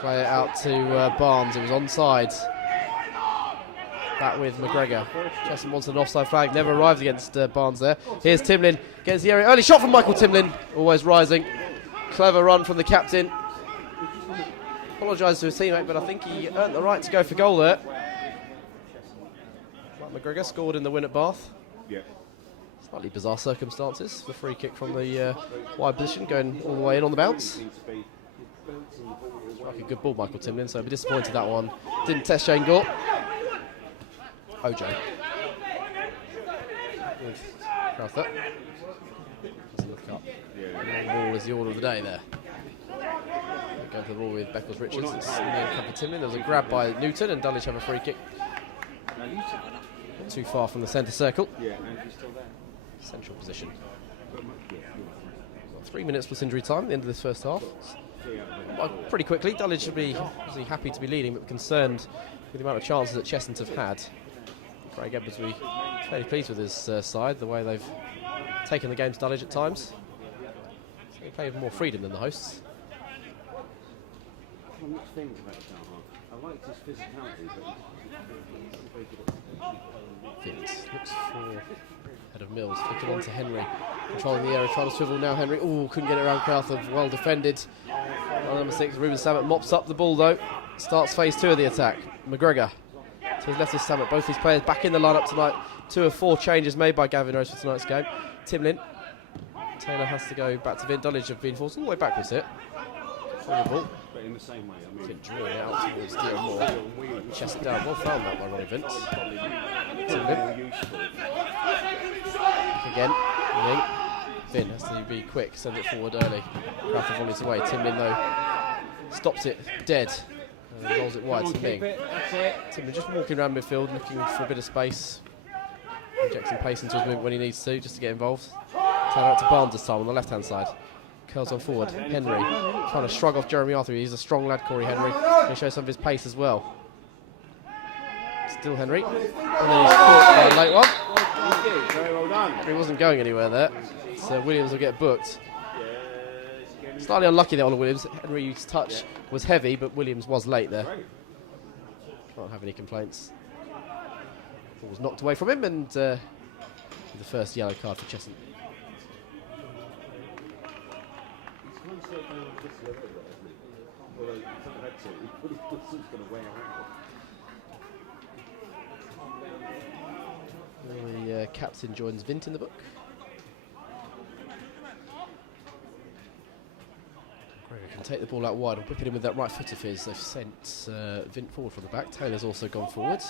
Play it out to Barnes. It was onside. Back with McGregor. Cheshunt wants an offside flag. Never arrived against Barnes there. Here's Timlin. Gets the area. Early shot from Michael Timlin. Always rising. Clever run from the captain. Apologised to his teammate, but I think he earned the right to go for goal there. Mike McGregor scored in the win at Bath. Yeah. Slightly bizarre circumstances. The free kick from the wide position going all the way in on the bounce. Like a good ball, Michael Timlin, so I'll be disappointed that one didn't test Shane Gore. Ojo. With Crowther. Doesn't look up. The ball is the order of the day there. Going for the ball with Beckles Richards. It's in the end of Timlin. There was a grab by Newton and Dulwich have a free kick. Not too far from the centre circle. Central position. 3 minutes plus injury time at the end of this first half. Pretty quickly, Dulwich should be obviously happy to be leading, but concerned with the amount of chances that Cheshunt have had. Craig Edwards will be fairly pleased with his side, the way they've taken the game to Dulwich at times. So they play with more freedom than the hosts. I liked his physicality, but Vint looks for head of Mills, flicking on to Henry, controlling the area, trying to swivel now. Henry, couldn't get it around Crowther, well defended. Number 6, Ruben Samet mops up the ball though. Starts phase 2 of the attack. McGregor to his left is Samet. Both these players back in the lineup tonight. 2 of 4 changes made by Gavin Rose for tonight's game. Timlin. Taylor has to go back to Vint. Dulwich have been forced all the way backwards here. On the ball. but in the same way, I mean, Didn't draw it out towards Dion Moore. Chest it down. Well found that by Ronnie Vince. Timlin. Again. Ming. Vin has to be quick, send it forward early. Grab the volleys away. Timlin, though, stops it dead. And rolls it wide to Ming. Timlin just walking around midfield, looking for a bit of space. Injects some pace into his movement when he needs to, just to get involved. Turn out to Barnes this time on the left-hand side. Curls on forward. Henry trying to shrug off Jeremy Arthur. He's a strong lad, Corey Henry. He shows some of his pace as well. Still Henry. And then he's caught by a late one. Very well done. He wasn't going anywhere there. So Williams will get booked. Slightly unlucky there on Williams. Henry's touch was heavy, but Williams was late there. Can't have any complaints. Ball was knocked away from him, and the first yellow card for Cheshunt. The captain joins Vint in the book. Gregor can take the ball out wide and whip it in with that right foot of his. They've sent Vint forward from the back. Taylor's also gone forward.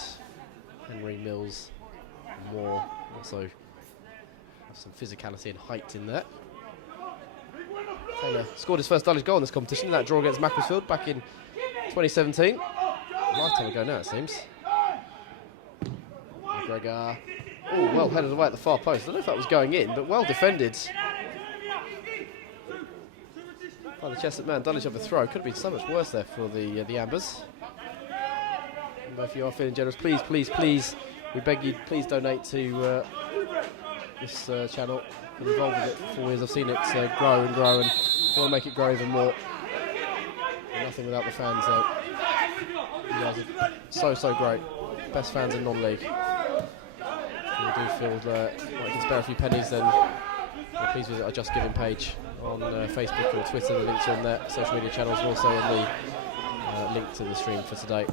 Henry, Mills, Moore also have some physicality and height in there. Taylor scored his first Dulwich goal in this competition in that draw against Macclesfield back in 2017. A lifetime ago now, it seems. McGregor, well headed away at the far post. I don't know if that was going in, but well defended by the Cheshunt man. Dulwich have a throw. Could have been so much worse there for the Ambers. And if you are feeling generous, please, we beg you, please donate to this channel. Been involved with it for 4 years. I've seen it grow and grow, and want to make it grow even more. And nothing without the fans, though. You guys are so great. Best fans in non-league. If you do feel like you can spare a few pennies, then please visit our Just Giving page on Facebook or Twitter. The links are on there. Social media channels are also on the link to the stream for today.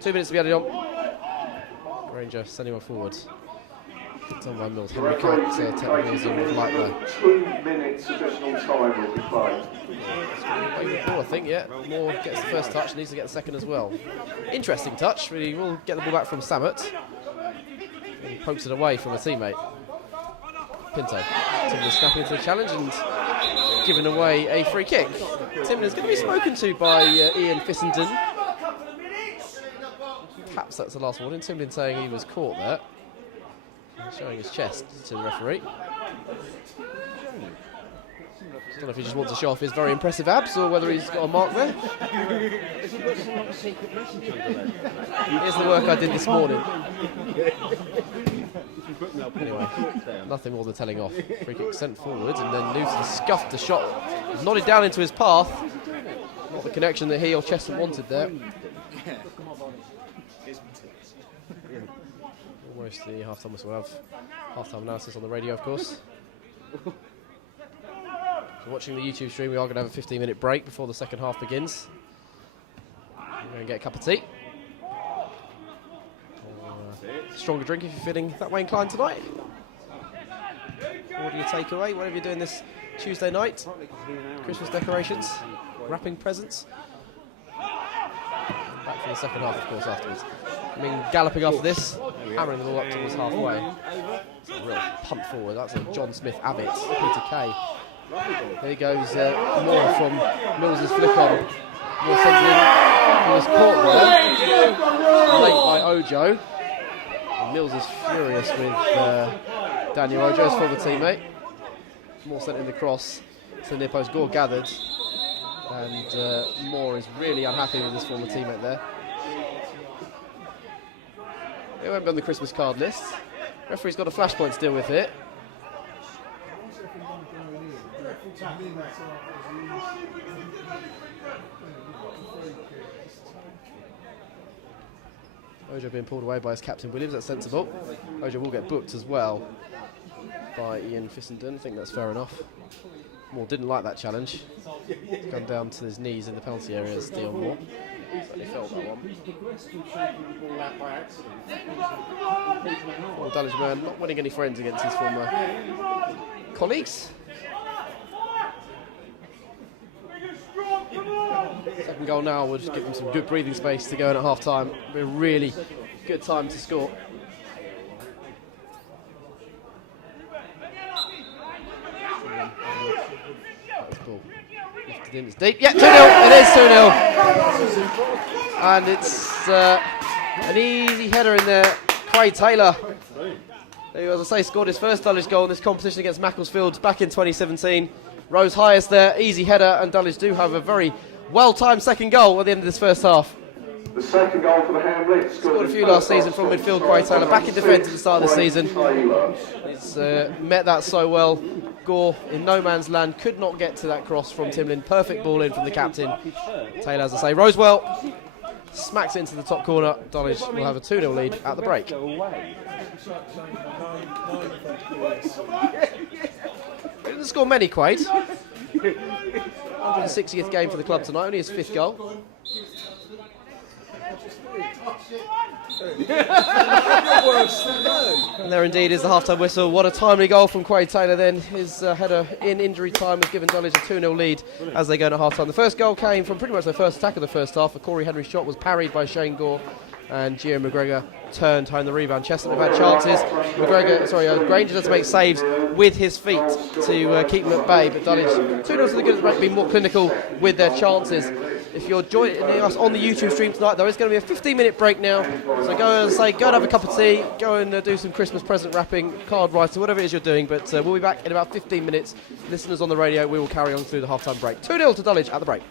2 minutes to be added on. Granger sending one forward. It's on by Mills. Henry can't take Mills in with light there. 2 minutes additional time will be played. I think, yeah. Moore gets the first touch, needs to get the second as well. Interesting touch. Really will get the ball back from Samet. And he pokes it away from a teammate. Pinto. Timlin snapping into the challenge and giving away a free kick. Timlin is going to be spoken to by Ian Fissenden. Perhaps that's the last warning. Timlin saying he was caught there. Showing his chest to the referee. Don't know if he just wants to show off his very impressive abs or whether he's got a mark there. Here's the work I did this morning. Anyway, nothing more than telling off. Free kick sent forward, and then Newton scuffed the shot, nodded down into his path. Not the connection that he or Cheshunt wanted there. Almost the half-time whistle. We'll have half-time analysis on the radio, of course. So watching the YouTube stream, we are going to have a 15-minute break before the second half begins. We're going to get a cup of tea. Stronger drink if you're feeling that way inclined tonight. Order your takeaway, whatever you're doing this Tuesday night. Christmas decorations, wrapping presents. Back for the second half, of course, afterwards. Ming galloping after this, hammering the ball up towards halfway. It's a real pump forward. That's a John Smith Abbott, Peter Kay. There goes Moore from Mills's flick on. Moore sends it in. He was caught there. Late by Ojo. And Mills is furious with Daniel Ojo, his former teammate. Moore sent in the cross to the near post. Gore gathered. And Moore is really unhappy with his former teammate there. It won't be on the Christmas card list. Referee's got a flashpoint to deal with here. Ojo being pulled away by his captain Williams, that's sensible. Ojo will get booked as well by Ian Fissenden. I think that's fair enough. Moore didn't like that challenge. He's gone down to his knees in the penalty area as Dion Moore. Certainly felt that one. Well, Dulwich man not winning any friends against his former colleagues. Second goal now would give them some good breathing space to go in at half time. Be a really good time to score. Ball lifted in, it's deep. Yeah, 2-0. It is 2-0. And it's an easy header in there. Craig Taylor, who, as I say, scored his first Dulwich goal in this competition against Macclesfield back in 2017. Rose highest there, easy header, and Dulwich do have a very well-timed second goal at the end of this first half. The second goal for the Hamlet. Scored a few last season from midfield, Craig Taylor, back in defence at the start of the season. He's met that so well. Gore in no man's land, could not get to that cross from Timlin. Perfect ball in from the captain. Taylor, as I say, Rosewell smacks it into the top corner. Dulwich will have a 2-0 lead at the break. He didn't score many, Quaid. 160th game for the club tonight, only his 5th goal. And there indeed is the half-time whistle. What a timely goal from Quaid Taylor then. His header in injury time has given Dulwich a 2-0 lead as they go to half-time. The first goal came from pretty much their first attack of the first half. A Corey Henry shot was parried by Shane Gore, and Gio McGregor turned home the rebound. Cheshunt have had chances. Granger does make saves with his feet to keep them at bay, but Dulwich 2-0 to the good at being more clinical with their chances. If you're joining us on the YouTube stream tonight, there is going to be a 15-minute break now. So go and have a cup of tea, go and do some Christmas present wrapping, card writing, whatever it is you're doing. But we'll be back in about 15 minutes. Listeners on the radio, we will carry on through the half-time break. 2-0 to Dulwich at the break.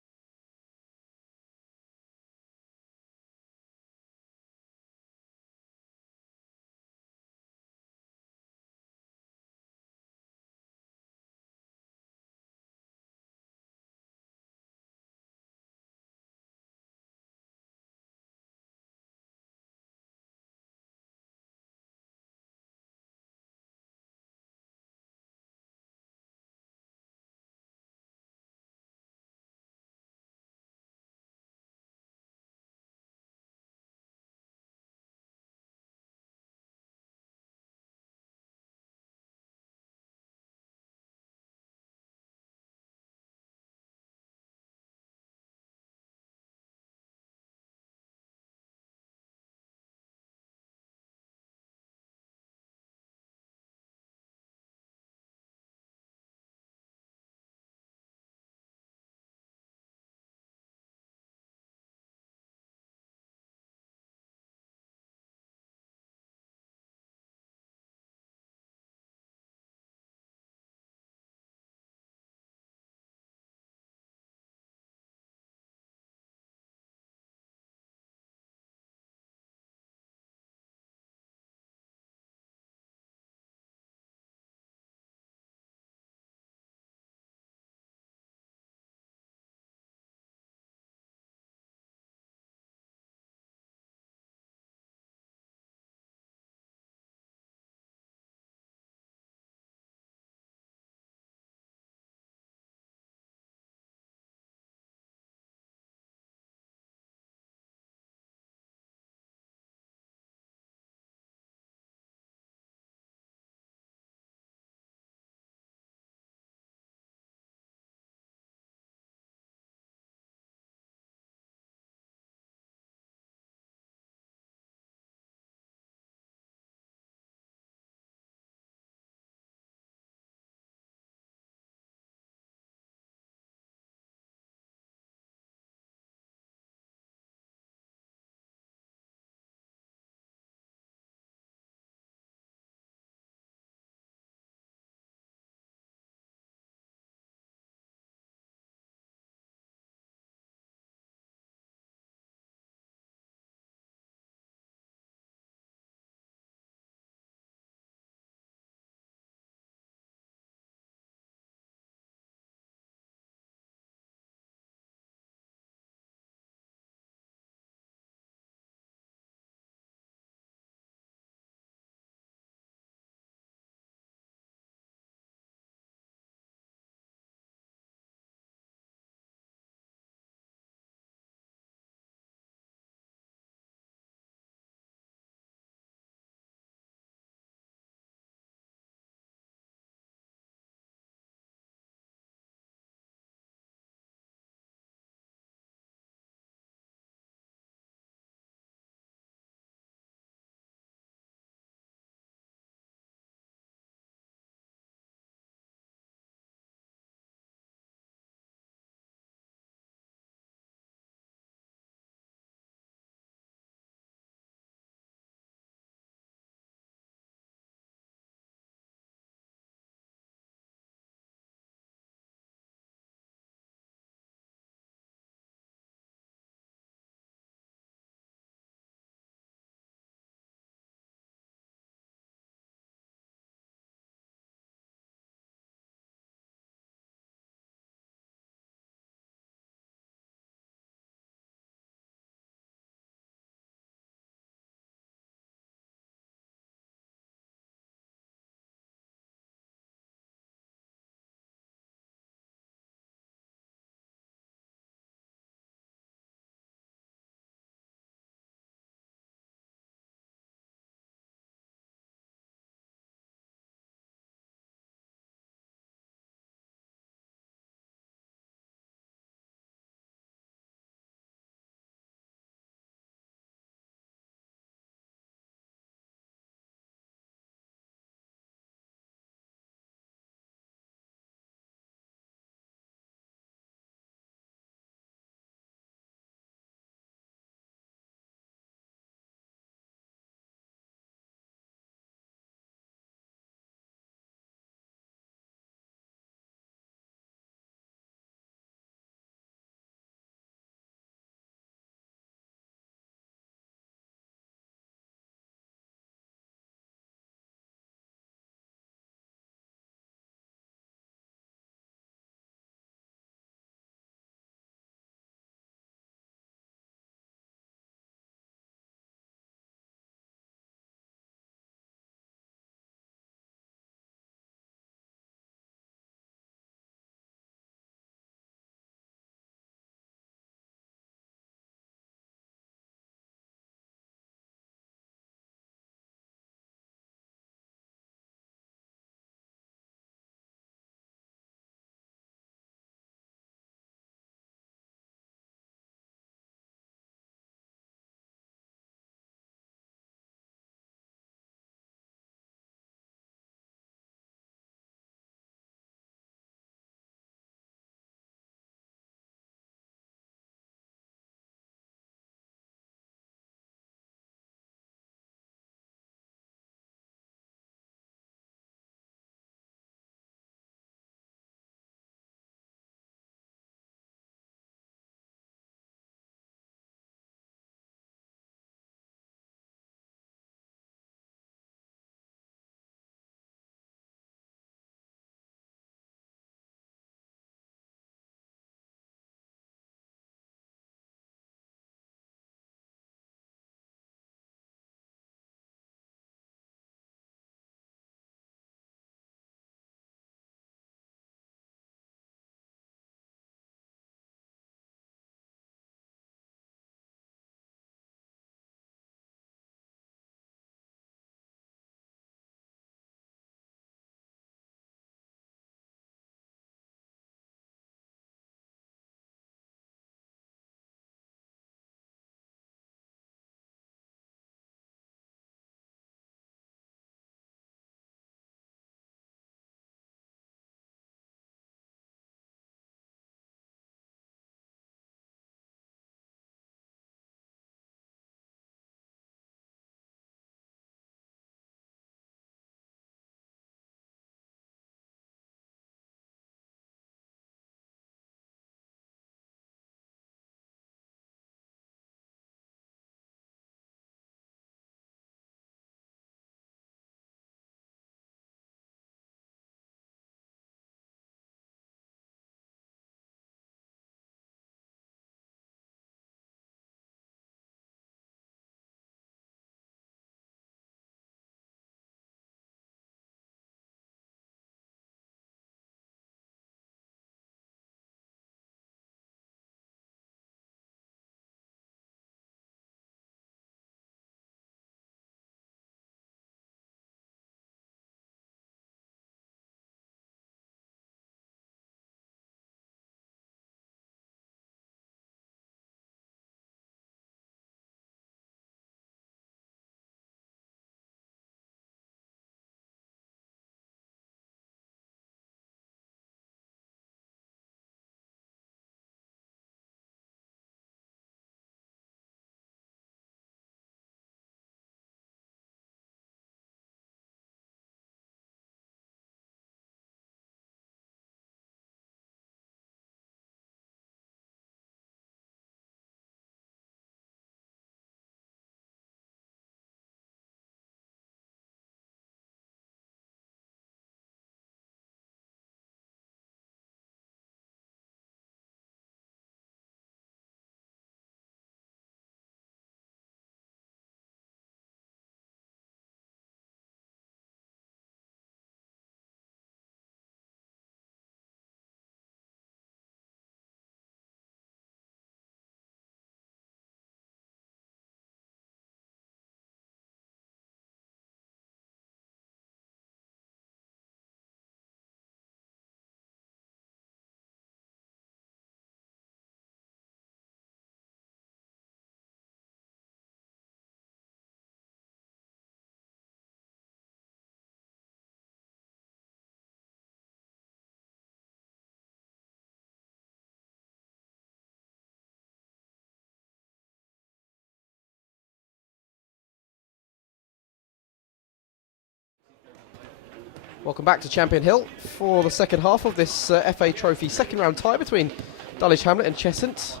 Welcome back to Champion Hill for the second half of this FA Trophy second round tie between Dulwich Hamlet and Cheshunt.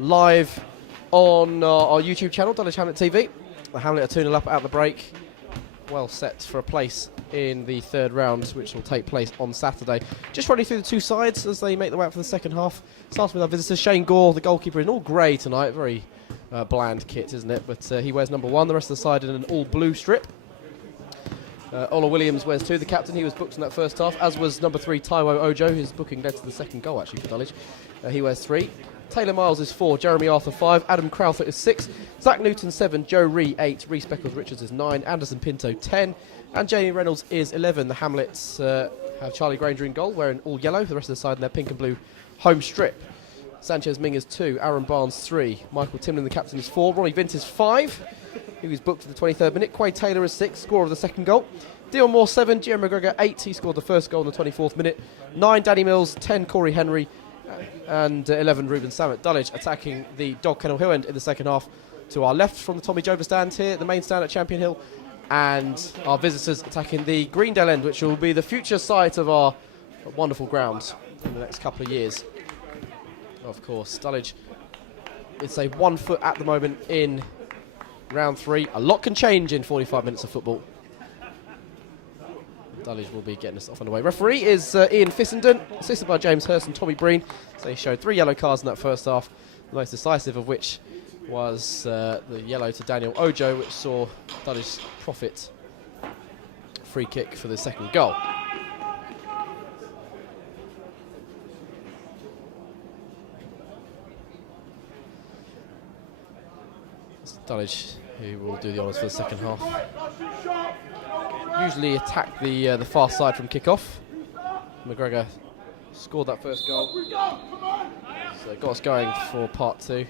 Live on our YouTube channel, Dulwich Hamlet TV. The Hamlet are 2-0 up at the break. Well set for a place in the third round, which will take place on Saturday. Just running through the two sides as they make their way out for the second half. Starting with our visitors, Shane Gore, the goalkeeper, in all grey tonight. Very bland kit, isn't it? But he wears number 1. The rest of the side in an all blue strip. Ola Williams wears 2, the captain. He was booked in that first half, as was number 3, Taiwo Ojo. His booking led to the second goal, actually, for Dulwich. He wears 3. Taylor Miles is 4, Jeremy Arthur 5, Adam Crowther is 6, Zach Newton 7, Joe Ree 8, Reece Beckles-Richards is 9, Anderson Pinto 10, and Jamie Reynolds is 11. The Hamlets have Charlie Granger in goal, wearing all yellow. The rest of the side in their pink and blue home strip. Sanchez Ming is 2, Aaron Barnes 3, Michael Timlin, the captain, is 4, Ronnie Vint is 5. He was booked for the 23rd minute. Quay Taylor is 6, scorer of the second goal. Dion Moore 7, Jim McGregor 8, he scored the first goal in the 24th minute. 9, Danny Mills, 10, Corey Henry, and 11, Ruben Samet. Dulwich attacking the Dog Kennel Hill end in the second half. To our left from the Tommy Jover stand here, the main stand at Champion Hill, and our visitors attacking the Greendale end, which will be the future site of our wonderful ground in the next couple of years. Of course, Dulwich, it's a 1 foot at the moment in round 3. A lot can change in 45 minutes of football. Dulwich will be getting us off underway. Referee is Ian Fissenden, assisted by James Hurst and Tommy Breen. So he showed 3 yellow cards in that first half, the most decisive of which was the yellow to Daniel Ojo, which saw Dulwich profit free kick for the second goal. It's Dulwich who will do the honours for the second half. Usually attack the far side from kickoff. McGregor scored that first goal, so got us going for part 2.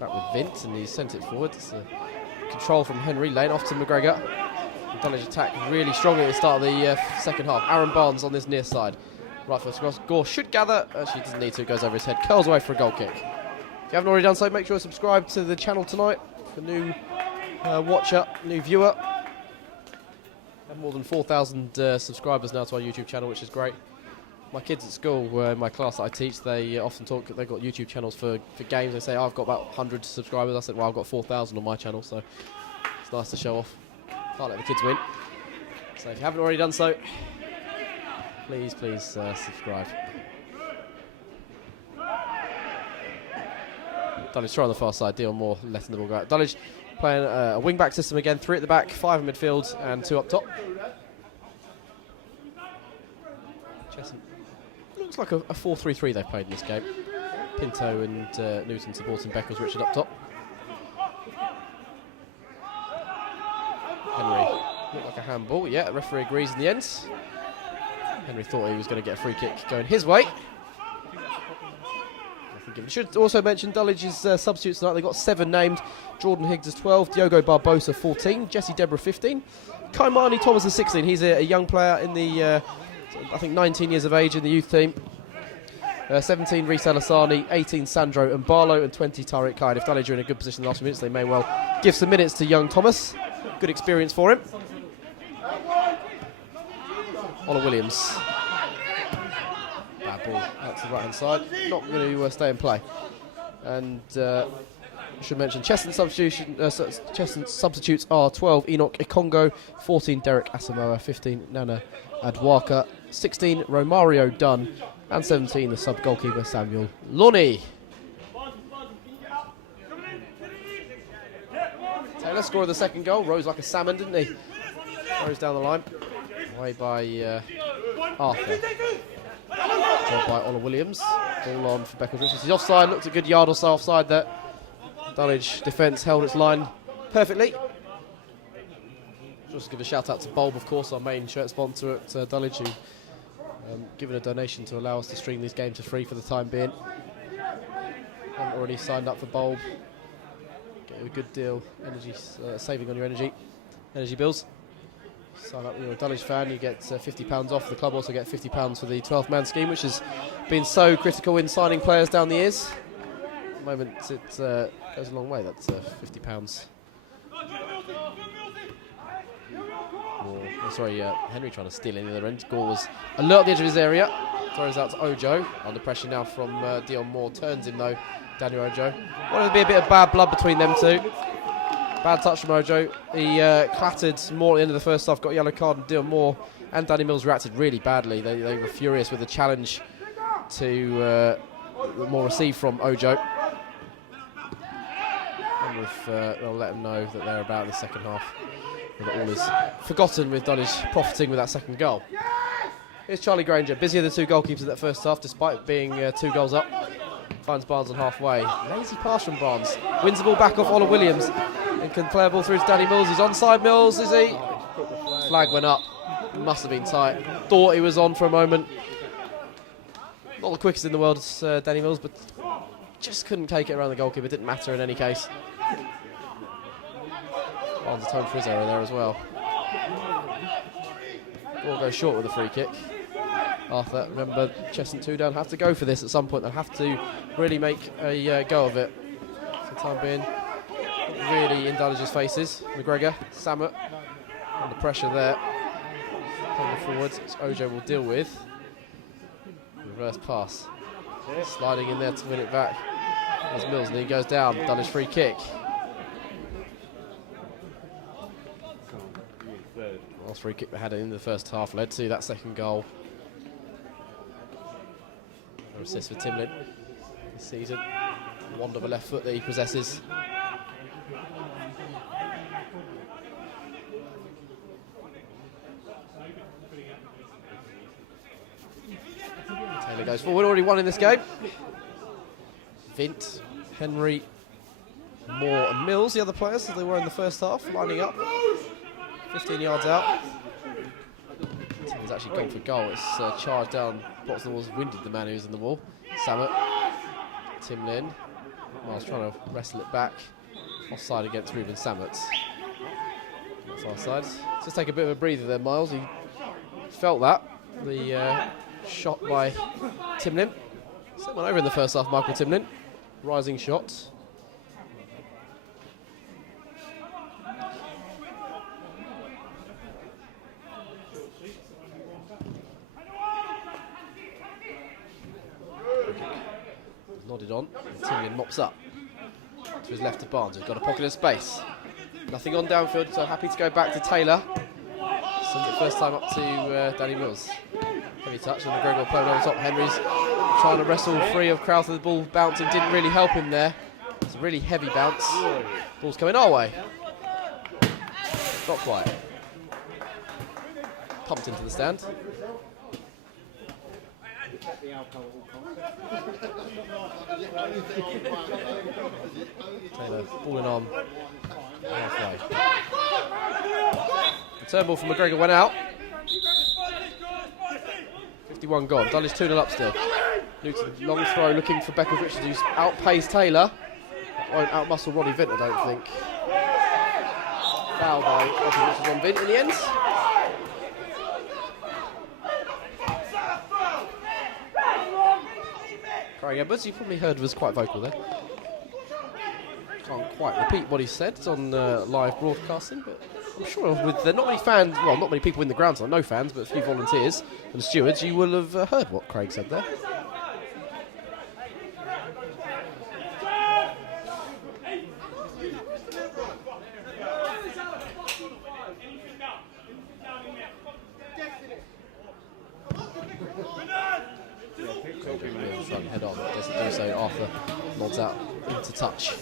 Back with Vint, and he sent it forward. It's a control from Henry, lane off to McGregor. Dulwich attack really strongly at the start of the second half. Aaron Barnes on this near side. Right first cross. Gore should gather. Actually, doesn't need to. It goes over his head. Curls away for a goal kick. If you haven't already done so, make sure to subscribe to the channel tonight for new watcher, new viewer. We have more than 4,000 subscribers now to our YouTube channel, which is great. My kids at school, in my class that I teach, they often talk, they've got YouTube channels for games. They say, oh, I've got about 100 subscribers. I said, well, I've got 4,000 on my channel, so it's nice to show off. Can't let the kids win. So if you haven't already done so, please subscribe. Dulwich try on the far side, Dion Moore letting the ball go out. Dulwich playing a wing-back system again, 3 at the back, 5 in midfield and 2 up top. Cheshunt looks like a 4-3-3 they've played in this game. Pinto and Newton supporting Beckles-Richards up top. Henry looked like a handball. Yeah, the referee agrees in the end. Henry thought he was going to get a free kick going his way. I should also mention Dulwich's substitutes tonight. They've got 7 named. Jordan Higgs is 12, Diogo Barbosa 14, Jesse Deborah 15, Kaimani Thomas is 16. He's a young player in the, I think 19 years of age in the youth team. 17 Reece Alasani, 18 Sandro and Barlow, and 20 Tariq Khan. If Dulwich are in a good position in the last few minutes, they may well give some minutes to young Thomas. Good experience for him. Ola Williams. Bad ball out to the right hand side. Not going to stay in play. And I should mention Cheshunt substitutes are 12 Enoch Ikongo, 14 Derek Asamoah, 15 Nana Adwaka, 16 Romario Dunn, and 17 the sub goalkeeper Samuel Loney. Taylor scored the second goal. Rose like a salmon, didn't he? Rose down the line. Away by Arthur. Job by Ola Williams. Ball on for Beckles-Richards. He's offside. Looked a good yard or so offside there. Dulwich defence held its line perfectly. Just give a shout out to Bulb, of course, our main shirt sponsor at Dulwich, who given a donation to allow us to stream these games for free for the time being. Haven't already signed up for Bulb. Get a good deal, energy saving on your energy bills. Sign up, you're a Dulwich fan, you get £50 off. The club also get £50 for the 12th-man scheme, which has been so critical in signing players down the years. At the moment, it goes a long way, that's £50. More Henry trying to steal in the other end. Gore was alert at the edge of his area. Throws out to Ojo. Under pressure now from Dion Moore. Turns him though, Daniel Ojo. Wanted to be a bit of bad blood between them two. Bad touch from Ojo. He clattered Moore at the end of the first half, got a yellow card, and Dion Moore and Danny Mills reacted really badly. They were furious with the challenge to Moore received from Ojo. I wonder if they'll let them know that they're about in the second half. And that all is forgotten with Dulwich profiting with that second goal. Here's Charlie Granger, busier than two goalkeepers in that first half, despite being 2 goals up. Finds Barnes on halfway. Lazy pass from Barnes. Wins the ball back off Ola Williams. And can play a ball through to Danny Mills. He's onside, Mills, is he? Flag went up. Must have been tight. Thought he was on for a moment. Not the quickest in the world, Danny Mills, but just couldn't take it around the goalkeeper. Didn't matter in any case. Barnes atoned for his error there as well. Ball goes short with a free kick. After that, remember, Cheshunt 2 down have to go for this at some point. They'll have to really make a go of it. For the time being, really in Dulwich's faces. McGregor, Samet, under pressure there. Coming forward, which Ojo will deal with. Reverse pass. Sliding in there to win it back. There's Mills, and he goes down. Dulwich free kick. Last free kick they had in the first half led to that second goal. An assist for Timlin this season. Wand of a left foot that he possesses. Taylor goes forward, already won in this game. Vint, Henry, Moore and Mills, the other players as they were in the first half, lining up. 15 yards out. He's actually gone for goal. It's charged down, blocks the walls, winded the man who's in the wall. Samet, Timlin. Miles trying to wrestle it back. Offside against Ruben Samet. That's offside. Just take a bit of a breather there, Miles. He felt that. The shot by Timlin. Sent one over in the first half, Michael Timlin. Rising shot. Nodded on, and Timlin mops up to his left to Barnes, who's got a pocket of space. Nothing on downfield, so happy to go back to Taylor. Sends it first time up to Danny Mills. Heavy touch, and McGregor playing on top. Henry's trying to wrestle free of Crowther. The ball bouncing didn't really help him there. It's a really heavy bounce. Ball's coming our way. Not quite. Pumped into the stand. Taylor balling on halfway. Return ball from McGregor went out. 51 gone. Dulwich 2-0 up still. Newton, long throw looking for Beckles Richards, who's outpaced Taylor. That won't outmuscle Ronnie Vint, I don't think. Foul by Beckles Richards on Vint in the end. Craig Edwards, you probably heard, was quite vocal there. Can't quite repeat what he said on live broadcasting, but I'm sure with not many fans, well, not many people in the ground, so no fans, but a few volunteers and stewards, you will have heard what Craig said there. Trying to head on, doesn't do so. Arthur nods out into touch.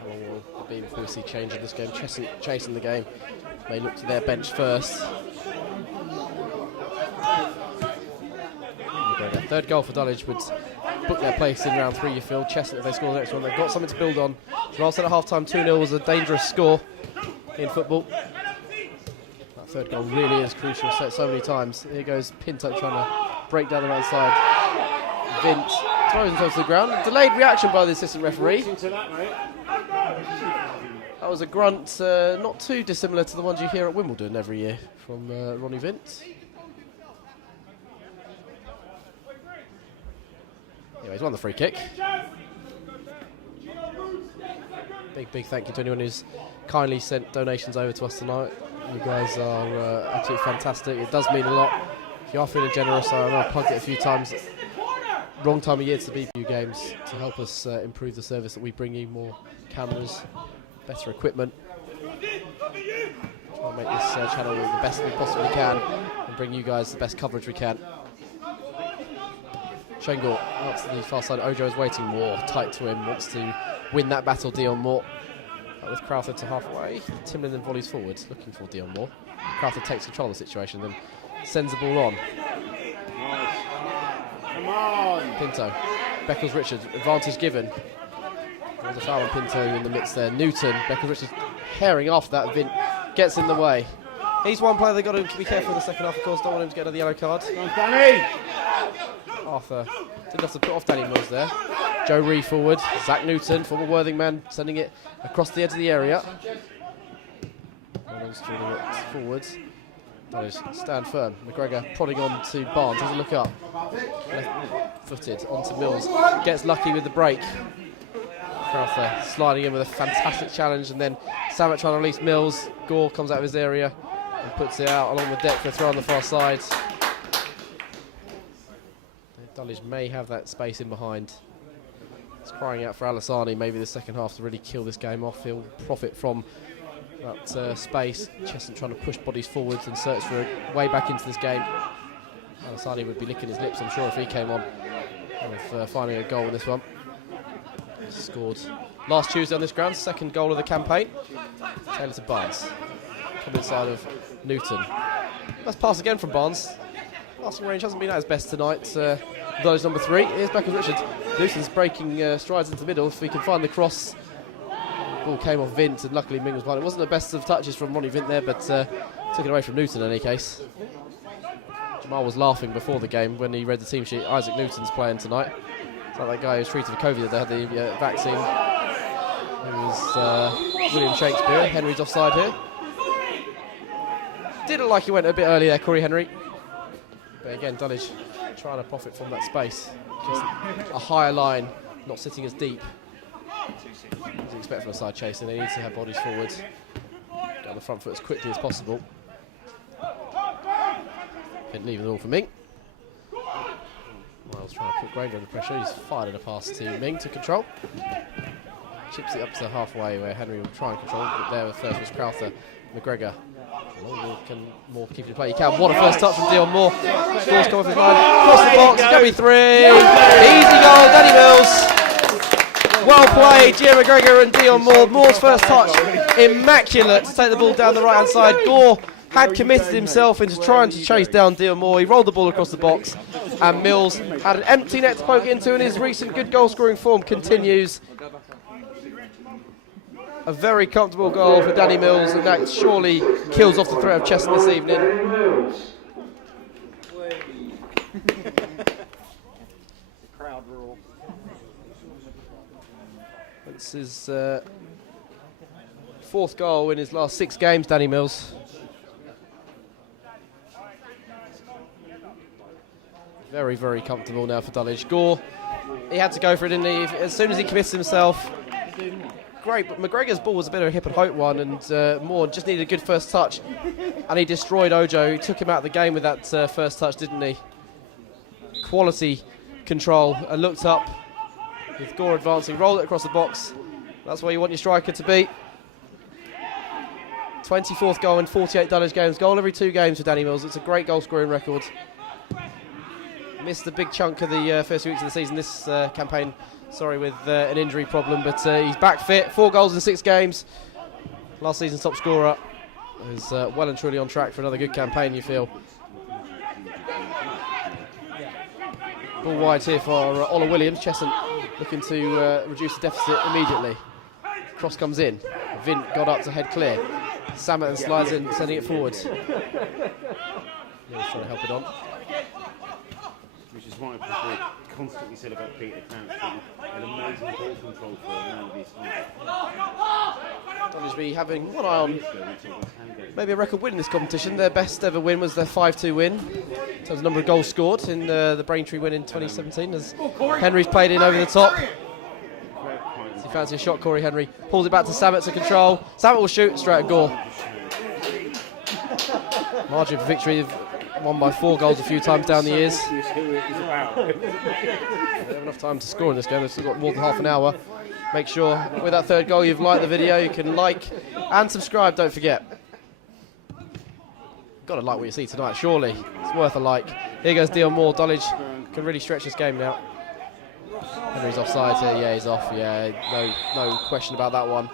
The beam before we see change in this game. Cheshunt chasing the game. They look to their bench first. Third goal for Dulwich would book their place in round 3, you feel. Cheshunt, if they score the next one, they've got something to build on. Last at half time, 2-0 was a dangerous score in football. Third goal really is crucial, said so many times. Here goes Pinto trying to break down the right side. Vint throws himself to the ground. Delayed reaction by the assistant referee. That was a grunt not too dissimilar to the ones you hear at Wimbledon every year from Ronnie Vint. Anyway, he's won the free kick. Big thank you to anyone who's kindly sent donations over to us tonight. You guys are absolutely fantastic. It does mean a lot. If you are feeling generous, I know I've plugged it a few times. Wrong time of year to be new games to help us improve the service that we bring you. More cameras, better equipment. Try and make this channel the best we possibly can and bring you guys the best coverage we can. Shengor out to the far side. Ojo is waiting more tight to him. Wants to win that battle. Dion Moore with Crowther to halfway. Timlin then volleys forward, looking for Dion Moore. Crowther takes control of the situation, then sends the ball on. Nice. Come on. Pinto. Beckles Richards. Advantage given. There's a foul on Pinto in the midst there. Newton. Beckles Richards herring after that. Vint gets in the way. He's one player they've got to be careful in the second half, of course. Don't want him to get another yellow card. Come on, Danny. Arthur didn't have to put off Danny Mills there. Joe Ree forward. Zach Newton, former Worthing man, sending it across the edge of the area. Forwards. Stand firm. McGregor prodding on to Barnes. Has a look up. Left-footed onto Mills. Gets lucky with the break. Crowther sliding in with a fantastic challenge, and then Samet trying to release Mills. Gore comes out of his area and puts it out along the deck for a throw on the far side. Dulwich may have that space in behind. It's crying out for Alassani, maybe the second half to really kill this game off. He'll profit from that space. Cheshunt trying to push bodies forwards and search for a way back into this game. Alassani would be licking his lips, I'm sure, if he came on with finding a goal in this one. Scored last Tuesday on this ground, second goal of the campaign. Taylor to Barnes. Coming inside of Newton. That's pass again from Barnes. Passing range hasn't been at his best tonight. Those number 3. Here's Beckles Richards. Newton's breaking strides into the middle. If he can find the cross. Ball came off Vint, and luckily Ming was behind. It wasn't the best of touches from Ronnie Vint there, but took it away from Newton in any case. Jamal was laughing before the game when he read the team sheet. Isaac Newton's playing tonight. It's like that guy who's treated for COVID that they had the vaccine. It was William Shakespeare. Henry's offside here. Did look like he went a bit early there, Corey Henry. But again, Dulwich trying to profit from that space. Just a higher line, not sitting as deep as you expect from a side chasing. They need to have bodies forwards. Get on the front foot as quickly as possible. Didn't leave it all for Ming. Miles trying to put Granger under pressure. He's fired in a pass to Ming to control. Chips it up to halfway where Henry will try and control. But there first was Crowther. McGregor. Can Moore keep it in play? He can. What a first touch from Dion Moore. Scores come off his line. Across the box. Going to be 3. Easy goal. Danny Mills. Well played. Gio McGregor and Dion Moore. Moore's first touch. Immaculate to take the ball down the right hand side. Gore had committed himself into trying to chase down Dion Moore. He rolled the ball across the box. And Mills had an empty net to poke into, and his recent good goal scoring form continues. A very comfortable goal for Danny Mills, and that surely kills off the threat of Cheshunt this evening. It's his 4th goal in his last 6 games, Danny Mills. Very, very comfortable now for Dulwich. Gore, he had to go for it, didn't he? As soon as he commits himself. Great, but McGregor's ball was a bit of a hip and hope one, and Moore just needed a good first touch, and he destroyed Ojo. He took him out of the game with that first touch, didn't he? Quality control, and looked up with Gore advancing, rolled it across the box. That's where you want your striker to be. 24th goal in 48 Dulwich games. Goal every 2 games for Danny Mills. It's a great goal scoring record. Missed a big chunk of the first few weeks of the season this campaign. Sorry, with an injury problem, but he's back fit. 4 goals in 6 games. Last season's top scorer. Is well and truly on track for another good campaign, you feel. Ball wide here for Ola Williams. Cheshunt looking to reduce the deficit immediately. Cross comes in. Vint got up to head clear. Samet and slides in, sending it forwards. Mills trying to help it on. Which is why I constantly said about Peter Crouch, an amazing ball control for a man of his height. Dulwich be having one eye on maybe a record win in this competition. Their best ever win was their 5-2 win. In terms of number of goals scored in the Braintree win in 2017, as Henry's played in over the top. See if fancy a shot. Corey Henry pulls it back to Samet to control. Samet will shoot straight at Gore. Margin for victory, won by 4 goals a few times down the years. They have enough time to score in this game. They've still got more than half an hour. Make sure with that 3rd goal you've liked the video. You can like and subscribe, don't forget. Got to like what you see tonight, surely. It's worth a like. Here goes Dion Moore. Dulwich can really stretch this game now. Henry's offside here. Yeah, he's off. Yeah, no question about that one.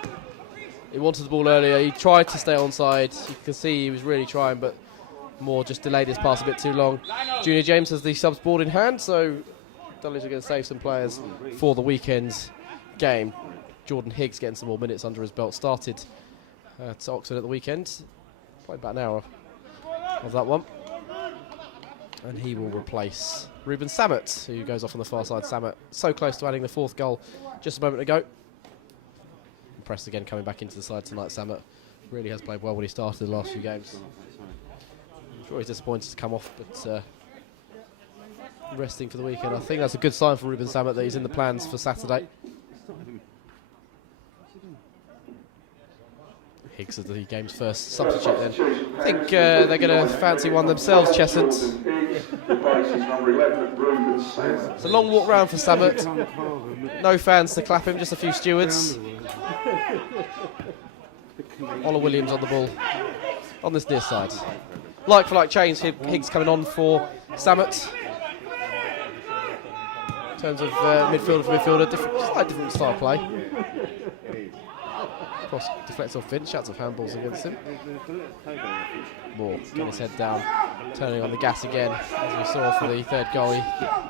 He wanted the ball earlier. He tried to stay onside. You can see he was really trying, but Moore just delayed his pass a bit too long. Junior James has the subs board in hand, so Dulwich are going to save some players for the weekend's game. Jordan Higgs getting some more minutes under his belt. Started at Oxford at the weekend. Played about an hour of that one. And he will replace Ruben Samet, who goes off on the far side. Samet so close to adding the 4th goal just a moment ago. Impressed again coming back into the side tonight. Samet really has played well when he started the last few games. I'm sure he's disappointed to come off, but resting for the weekend. I think that's a good sign for Ruben Samet that he's in the plans for Saturday. Higgs is the game's first substitute then. I think they're going to fancy one themselves, Cheshunt. It's a long walk round for Samet. No fans to clap him, just a few stewards. Ola Williams on the ball on this near side. Like for like change, Higgs coming on for Samet. In terms of midfielder for midfielder, slightly different style of play. Cross deflects off Finch, shouts of handballs against him. Moore getting his head down, turning on the gas again, as we saw for the 3rd goal. He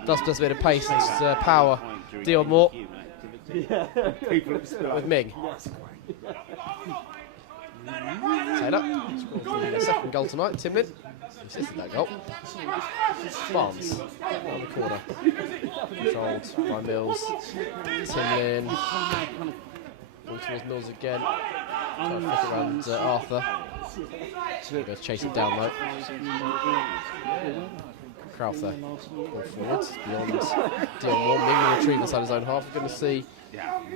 does a bit of pace and power. Dion Moore with Ming. Taylor scored the 2nd goal tonight. Timlin assisted that goal. Barnes on the corner, controlled by Mills. Timlin towards Mills again. Trying to flick around Arthur. He goes chasing down though. Crowther ball forward beyond Dion Moore. Ming will retrieve inside his own half. We're going to see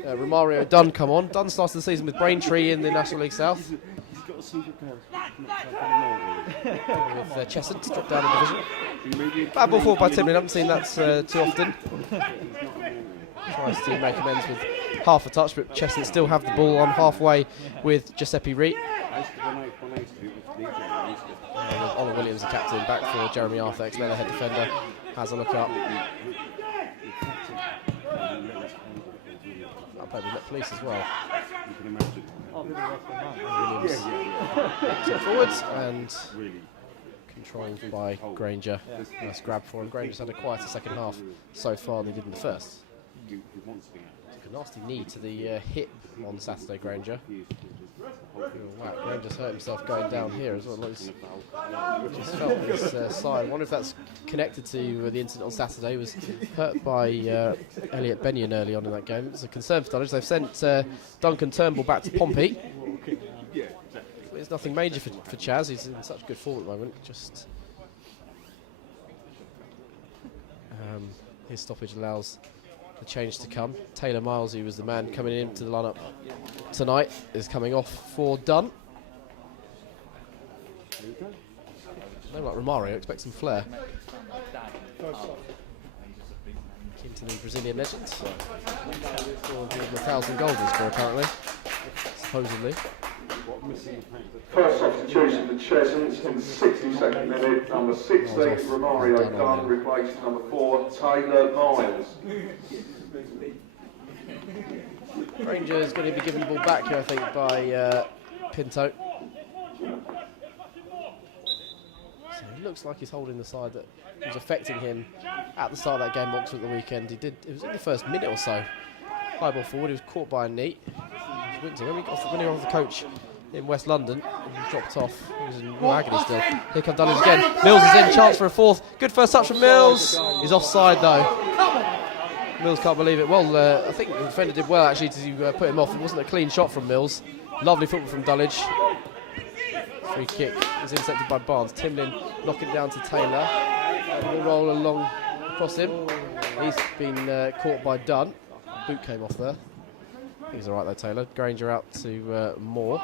Romario Dunn come on. Dunn starts the season with Braintree in the National League South. With Cheshunt dropped down in division. Bad ball forward by Timlin. I haven't seen that too often. Tries to make amends with half a touch, but Cheshunt still have the ball on halfway with Giuseppe Reed. Ola Williams, the captain, back for Jeremy Arthur, ex-Leatherhead defender, has a look up. I played with Met Police as well. Williams forwards and controlled by Granger. Nice grab for him. Granger's had a quieter 2nd half so far than he did in the 1st. Took a nasty knee to the hip on Saturday, Granger. Wow, Granger's hurt himself going down here as well. Just felt his side. I wonder if that's connected to the incident on Saturday. He was hurt by Elliot Benyon early on in that game. It's a concern for Dulwich. They've sent Duncan Turnbull back to Pompey. There's nothing major for Chaz. He's in such good form at the moment. Just his stoppage allows the change to come. Taylor Miles, who was the man coming into the lineup tonight, is coming off for Dunn. No, like Romario, expect some flair. Into the Brazilian legend. For 1,000 goals this career, apparently. Supposedly. First substitution for Cheshunt in the 62nd minute. Number 16, Romario Dunn, replaced number 4, Taylor Miles. Rangers going to be given the ball back here, I think, by Pinto. So it looks like he's holding the side that was affecting him at the start of that game, Oxford, at the weekend. It was in the first minute or so. High ball forward, he was caught by a knee. When he got off the coach in West London, he dropped off. He was in real agony still. Here comes Dulwich again. Mills is in, chance for a 4th. Good first touch from Mills. He's offside though. Mills can't believe it. Well, I think the defender did well actually to put him off. It wasn't a clean shot from Mills. Lovely football from Dulwich. Free kick is intercepted by Barnes. Timlin knocking it down to Taylor. We'll roll along across him. He's been caught by Dunn. Boot came off there. He's all right though, Taylor. Granger out to Moore.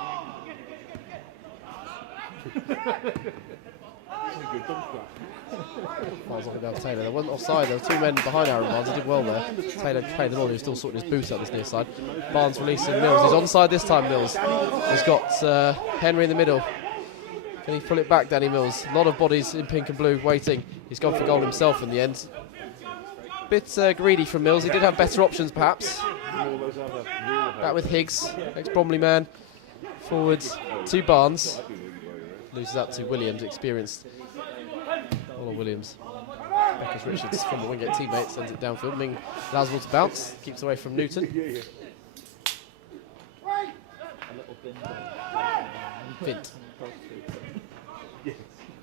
Miles off about Taylor. There wasn't offside. There were two men behind Aaron Barnes. He did well there. Taylor played the ball. He was still sorting his boots out this near side. Barnes releasing Mills. He's onside this time, Mills. He's got Henry in the middle. Can he pull it back, Danny Mills? A lot of bodies in pink and blue waiting. He's gone for goal himself in the end. Bit greedy from Mills. He did have better options, perhaps. Back with Higgs, ex-Bromley man. Forwards to Barnes. Loses out to Williams, experienced. Oliver Williams. Beckers Richards from the wingate teammate sends it downfield. Ming allows the ball to bounce, keeps away from Newton. Vint.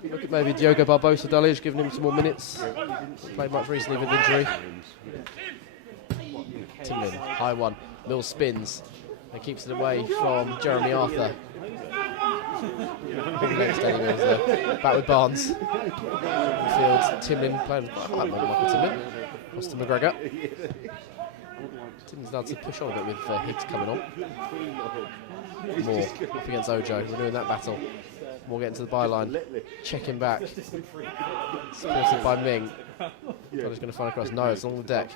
Look at maybe Diogo Barbosa Dulwich, giving him some more minutes. Played much recently with injury. Timlin, high one. Mills spins and keeps it away from Jeremy Arthur. Steady Mills there. Back with Barnes. Midfield, Timlin playing quite like Michael Timlin. Across to McGregor. Timlin's allowed to push on a bit with Higgs coming on. Moore up against Ojo. We're doing that battle. Moore getting to the byline. Checking back. Supported by Ming. He's going to find across. No, it's along the deck.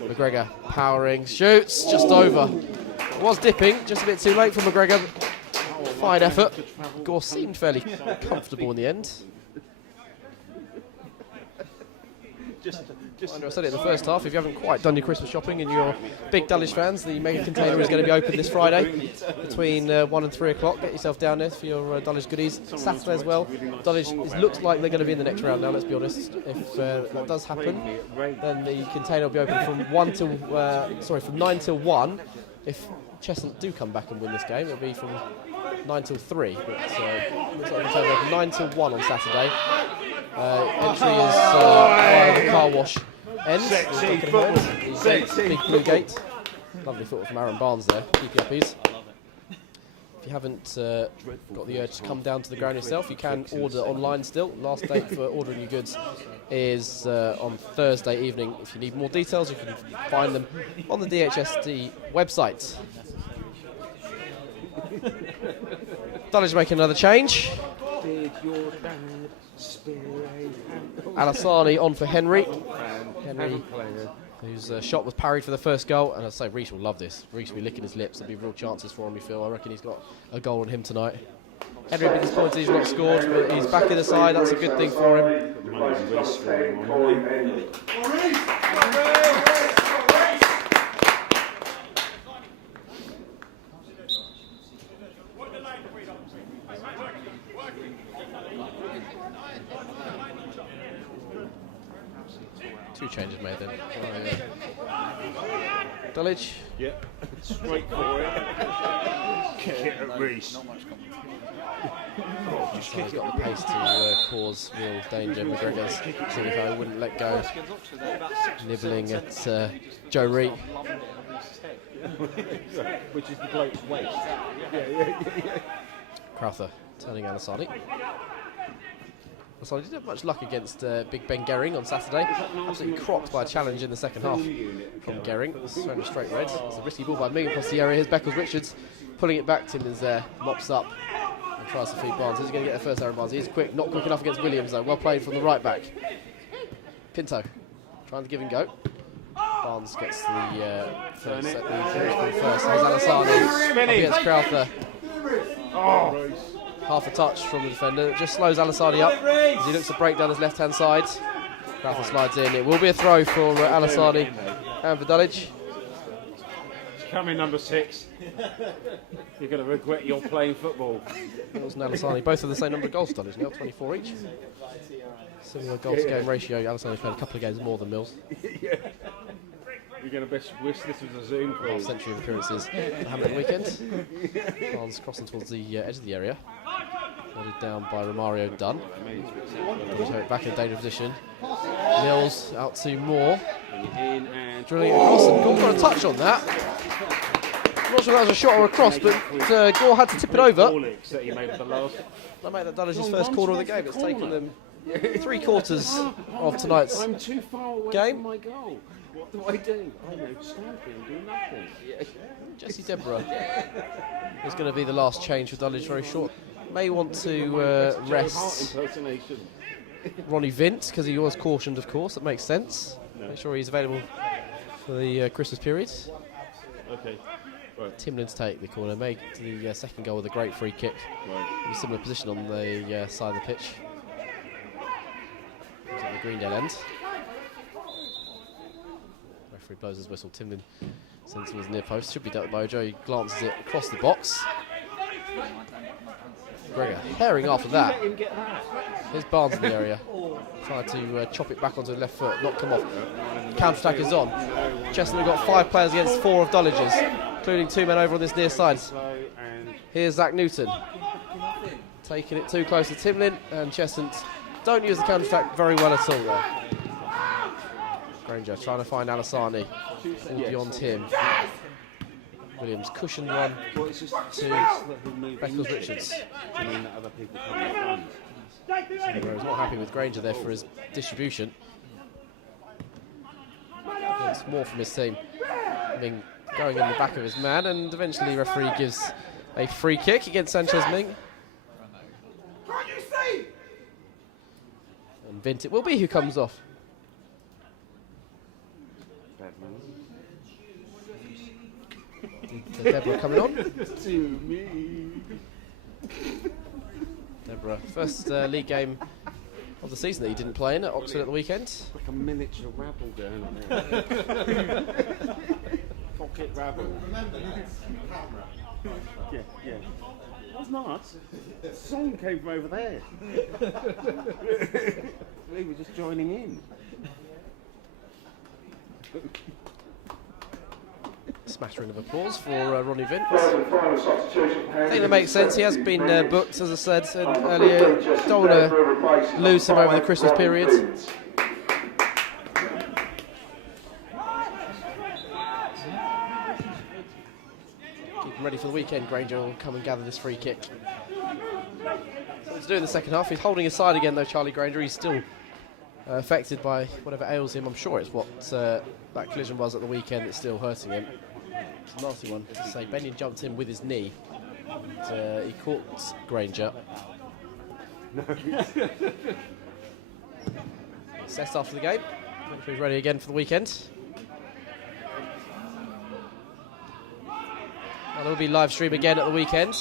McGregor powering. Shoots. Just over. Was dipping. Just a bit too late for McGregor. Fine effort. Gore seemed fairly comfortable in the end. I said it in the first half, if you haven't quite done your Christmas shopping and you're big Dulwich fans, the mega container is going to be open this Friday between 1 and 3 o'clock. Get yourself down there for your Dulwich goodies. Saturday as well. Dulwich, it looks like they're going to be in the next round now, let's be honest. If that does happen, then the container will be open from 9 till 1. If Cheshunt do come back and win this game, it'll be from 9 till 3. But looks like the container will open 9 till 1 on Saturday. Entry is via the car wash end. Big blue gate. Lovely thought from Aaron Barnes there. Keep your uppies. If you haven't got the urge to come down to the ground yourself, you can order online still. Last date for ordering your goods is on Thursday evening. If you need more details, you can find them on the DHFC website. Dulwich making another change. Alassani on for Henry. Henry, whose shot was parried for the first goal. And I'd say Reece will love this. Reece will be licking his lips. There'll be real chances for him, we feel. I reckon he's got a goal on him tonight. Henry will be disappointed he's not scored, but he's back in the side. That's a good thing for him. Two changes made then. Dulwich. Yep, straight for it. Kick it at Reece. He's got the pace to cause real danger. McGregor's seeing if I wouldn't let go. Nibbling at Joe Reed. Which is the bloke's waist. Crowther turning Alassani. So I didn't have much luck against Big Ben Gehring on Saturday. Absolutely cropped by a challenge in the second half from Gehring. Thrown a straight red. It's a risky ball by Ming across the area. Here's Beckles Richards pulling it back. Timlin's there, mops up and tries to feed Barnes. He's going to get the first Aaron Barnes. He's quick, not quick enough against Williams though. Well played from the right back. Pinto trying to give and go. Barnes gets the first. There's Alassani up against Crowther. Oh. Half a touch from the defender. It just slows Alassani up as he looks to break down his left-hand side. Crowther slides in. It will be a throw for Alassani and for Dulwich. It's coming, number 6. You're going to regret you're playing football. Mills and Alassani both have the same number of goals for Dulwich now, 24 each. Similar goal-to-game ratio. Alassani's played a couple of games more than Mills. Yeah. You're going to best wish this was a Zoom call. Half-century of appearances for Hamlet weekend. Barnes crossing towards the edge of the area. Nodded down by Romario Dunn. Back in a dangerous position. Mills out to Moore. Drilling it across, and Gore got a touch on that. I'm not sure that was a shot or a cross, but Gore had to tip it over. That made that Dulwich's first corner of the game. It's taken them 3/4 of tonight's game. What do I do? I know stand here and do nothing. Yeah. Jesse Deborah is going to be the last change for Dulwich, very short. May want to rest Impersonation. Ronnie Vint, because he was cautioned, of course. That makes sense. No. Make sure he's available for the Christmas period. Okay. Right. Timlin to take the corner, made the second goal with a great free kick. Right. In a similar position on the side of the pitch. He's at the Greendale end. Referee blows his whistle. Timlin sends him his near post. Should be dealt with Mojo. He glances it across the box. Gregor herring after that. Let him get that. Here's Barnes in the area. Tried to chop it back onto the left foot, not come off. Counter-attack is on. Cheshunt have got 5 players against 4 of Dulwich's, including 2 men over on this near side. Here's Zach Newton. Taking it too close to Timlin, and Cheshunt don't use the counter-attack very well at all there. Granger trying to find Alassani. All beyond him. Williams cushioned one to Beckles Richards. Do you mean that other people can't run? He's not happy with Granger there for his distribution. It's more from his team. Ming going in the back of his man, and eventually referee gives a free kick against Sanchez Ming. And Vint it will be who comes off. Deborah coming on. To me. Deborah, first league game of the season that he didn't play in at Oxford at the weekend. Like a miniature rabble going on there. Pocket rabble. Yeah, yeah. That's nice. The song came from over there. We were just joining in. Smattering of applause for Ronnie Vint. Final substitution. I think that makes sense. He has been booked, as I said earlier. Don't want to lose him over the Christmas period. Keep him ready for the weekend. Granger will come and gather this free kick. So to do in the second half. He's holding his side again, though, Charlie Granger. He's still affected by whatever ails him. I'm sure it's what that collision was at the weekend that's still hurting him. It's a nasty one. As I say, Benyon jumped in with his knee. And, he caught Granger. Assessed after the game. He's ready again for the weekend. And it'll be live stream again at the weekend.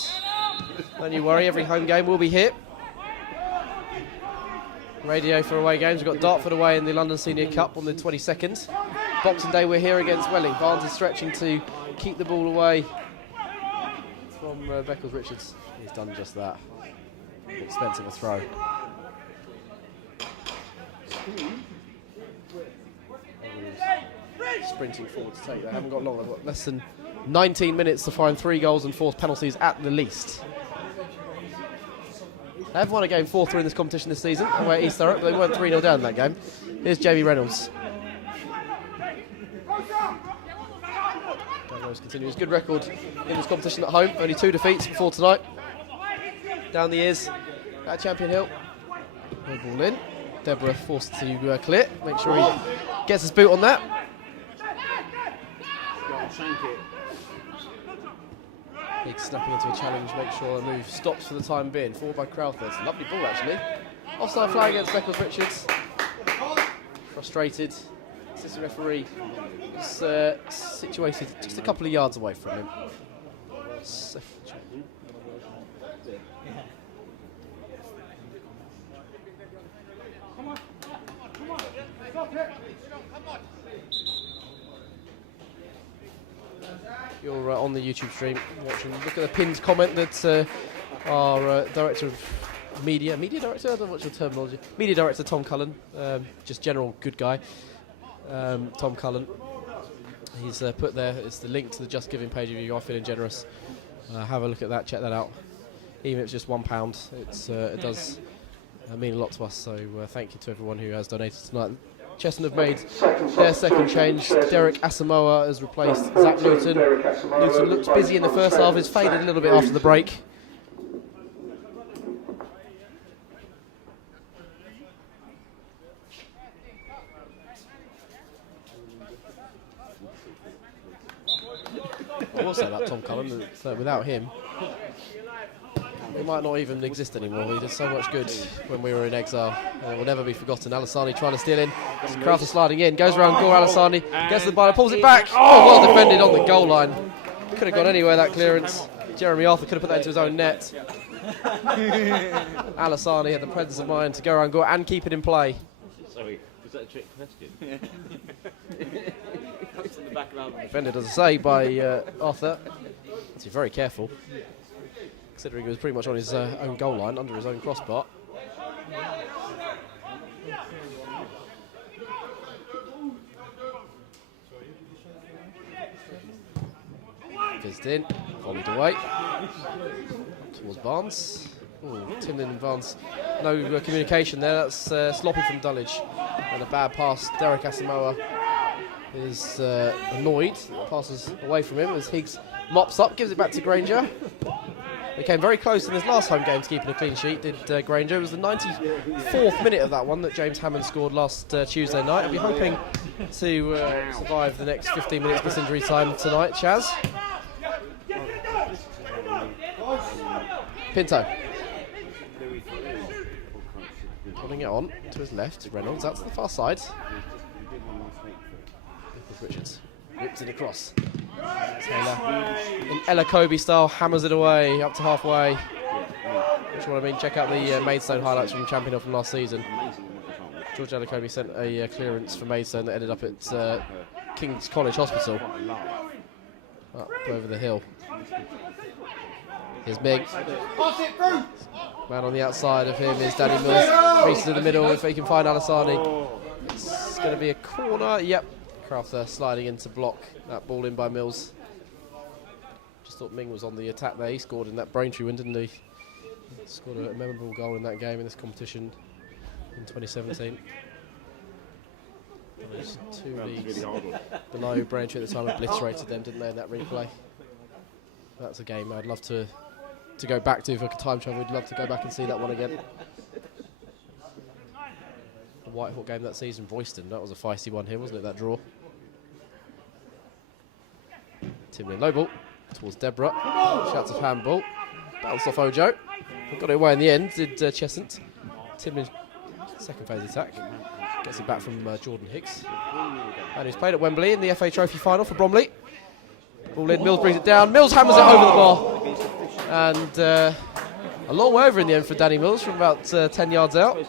Don't you worry, every home game will be here. Radio for away games. We've got Dartford away in the London Senior Cup on the 22nd. Boxing Day we're here against Welling. Barnes is stretching to keep the ball away from Beckles Richards. He's done just that. Expensive a throw. Sprinting forward to take that. Haven't got long. I've got less than 19 minutes to find 3 goals and 4 penalties at the least. They have won a game 4-3 in this competition this season, away at East Thurrock, but they weren't 3-0 down in that game. Here's Jamie Reynolds. Reynolds continues good record in this competition at home. Only 2 defeats before tonight. Down the years at Champion Hill. No ball in. Deborah forced to clear. Make sure he gets his boot on that. Big snapping into a challenge, make sure the move stops for the time being. Forward by Crowther. It's a lovely ball, actually. Offside flag against Beckles Richards. Frustrated. Assistant referee was situated just a couple of yards away from him. You're on the YouTube stream watching. Look at the pinned comment that our director of media director, I don't know what's your terminology, media director Tom Cullen, just general good guy, Tom Cullen. He's put there, it's the link to the Just Giving page if you are feeling generous. Have a look at that, check that out. Even if it's just £1, it does mean a lot to us, so thank you to everyone who has donated tonight. Cheshunt have made their second change. Derek Asamoah has replaced Zach Newton. Newton looked busy in the first half, has faded a little bit after the break. will say that Tom Cullen, that without him, it might not even exist anymore. He did so much good when we were in exile. It will never be forgotten. Alassani trying to steal in. Crowther sliding in. Goes around Gore. Alassani gets the ball, pulls it back. Oh, well defended on the goal line. Could have gone anywhere, that clearance. Jeremy Arthur could have put that into his own net. Alassani had the presence of mind to go around Gore and keep it in play. Sorry, was that a trick question? Defended, as I say, by Arthur. Has to be very careful, considering he was pretty much on his own goal line, under his own crossbar. Fizzed in, volleyed away towards Barnes. Ooh, Timlin and Barnes, no communication there. That's sloppy from Dulwich, and a bad pass. Derek Asamoah is annoyed. Passes away from him as Higgs mops up, gives it back to Granger. They came very close in his last home game to keeping a clean sheet, did Granger. It was the 94th minute of that one that James Hammond scored last Tuesday night. I'll be hoping to survive the next 15 minutes plus injury time tonight. Chaz? Pinto. Putting it on to his left. Reynolds out to the far side. Richards whips it across. Taylor in Ella Kobe style hammers it away up to halfway. Which one I mean, check out the Maidstone highlights from Champion from last season. George Ella Kobe sent a clearance for Maidstone that ended up at King's College Hospital. Up over the hill. Here's Mig. Man on the outside of him is Danny Mills. Races in the middle if he can find Alassani. It's going to be a corner. Yep. Crowther sliding in to block that ball in by Mills. Just thought Ming was on the attack there. He scored in that Braintree win, didn't he? Scored a memorable goal in that game in this competition in 2017. Those 2 leagues below Braintree at the time obliterated them, didn't they, in that replay? That's a game I'd love to go back to. If I could time travel, we'd love to go back and see that one again. The Whitehawk game that season, Royston, that was a feisty one here, wasn't it, that draw? Timlin low ball towards Deborah. Shouts of handball. Bounced off Ojo. Got it away in the end, did Cheshunt. Timlin, second phase attack. Gets it back from Jordan Hicks. And he's played at Wembley in the FA Trophy final for Bromley. Ball in, Mills brings it down. Mills hammers it over the bar. And a long way over in the end for Danny Mills from about 10 yards out.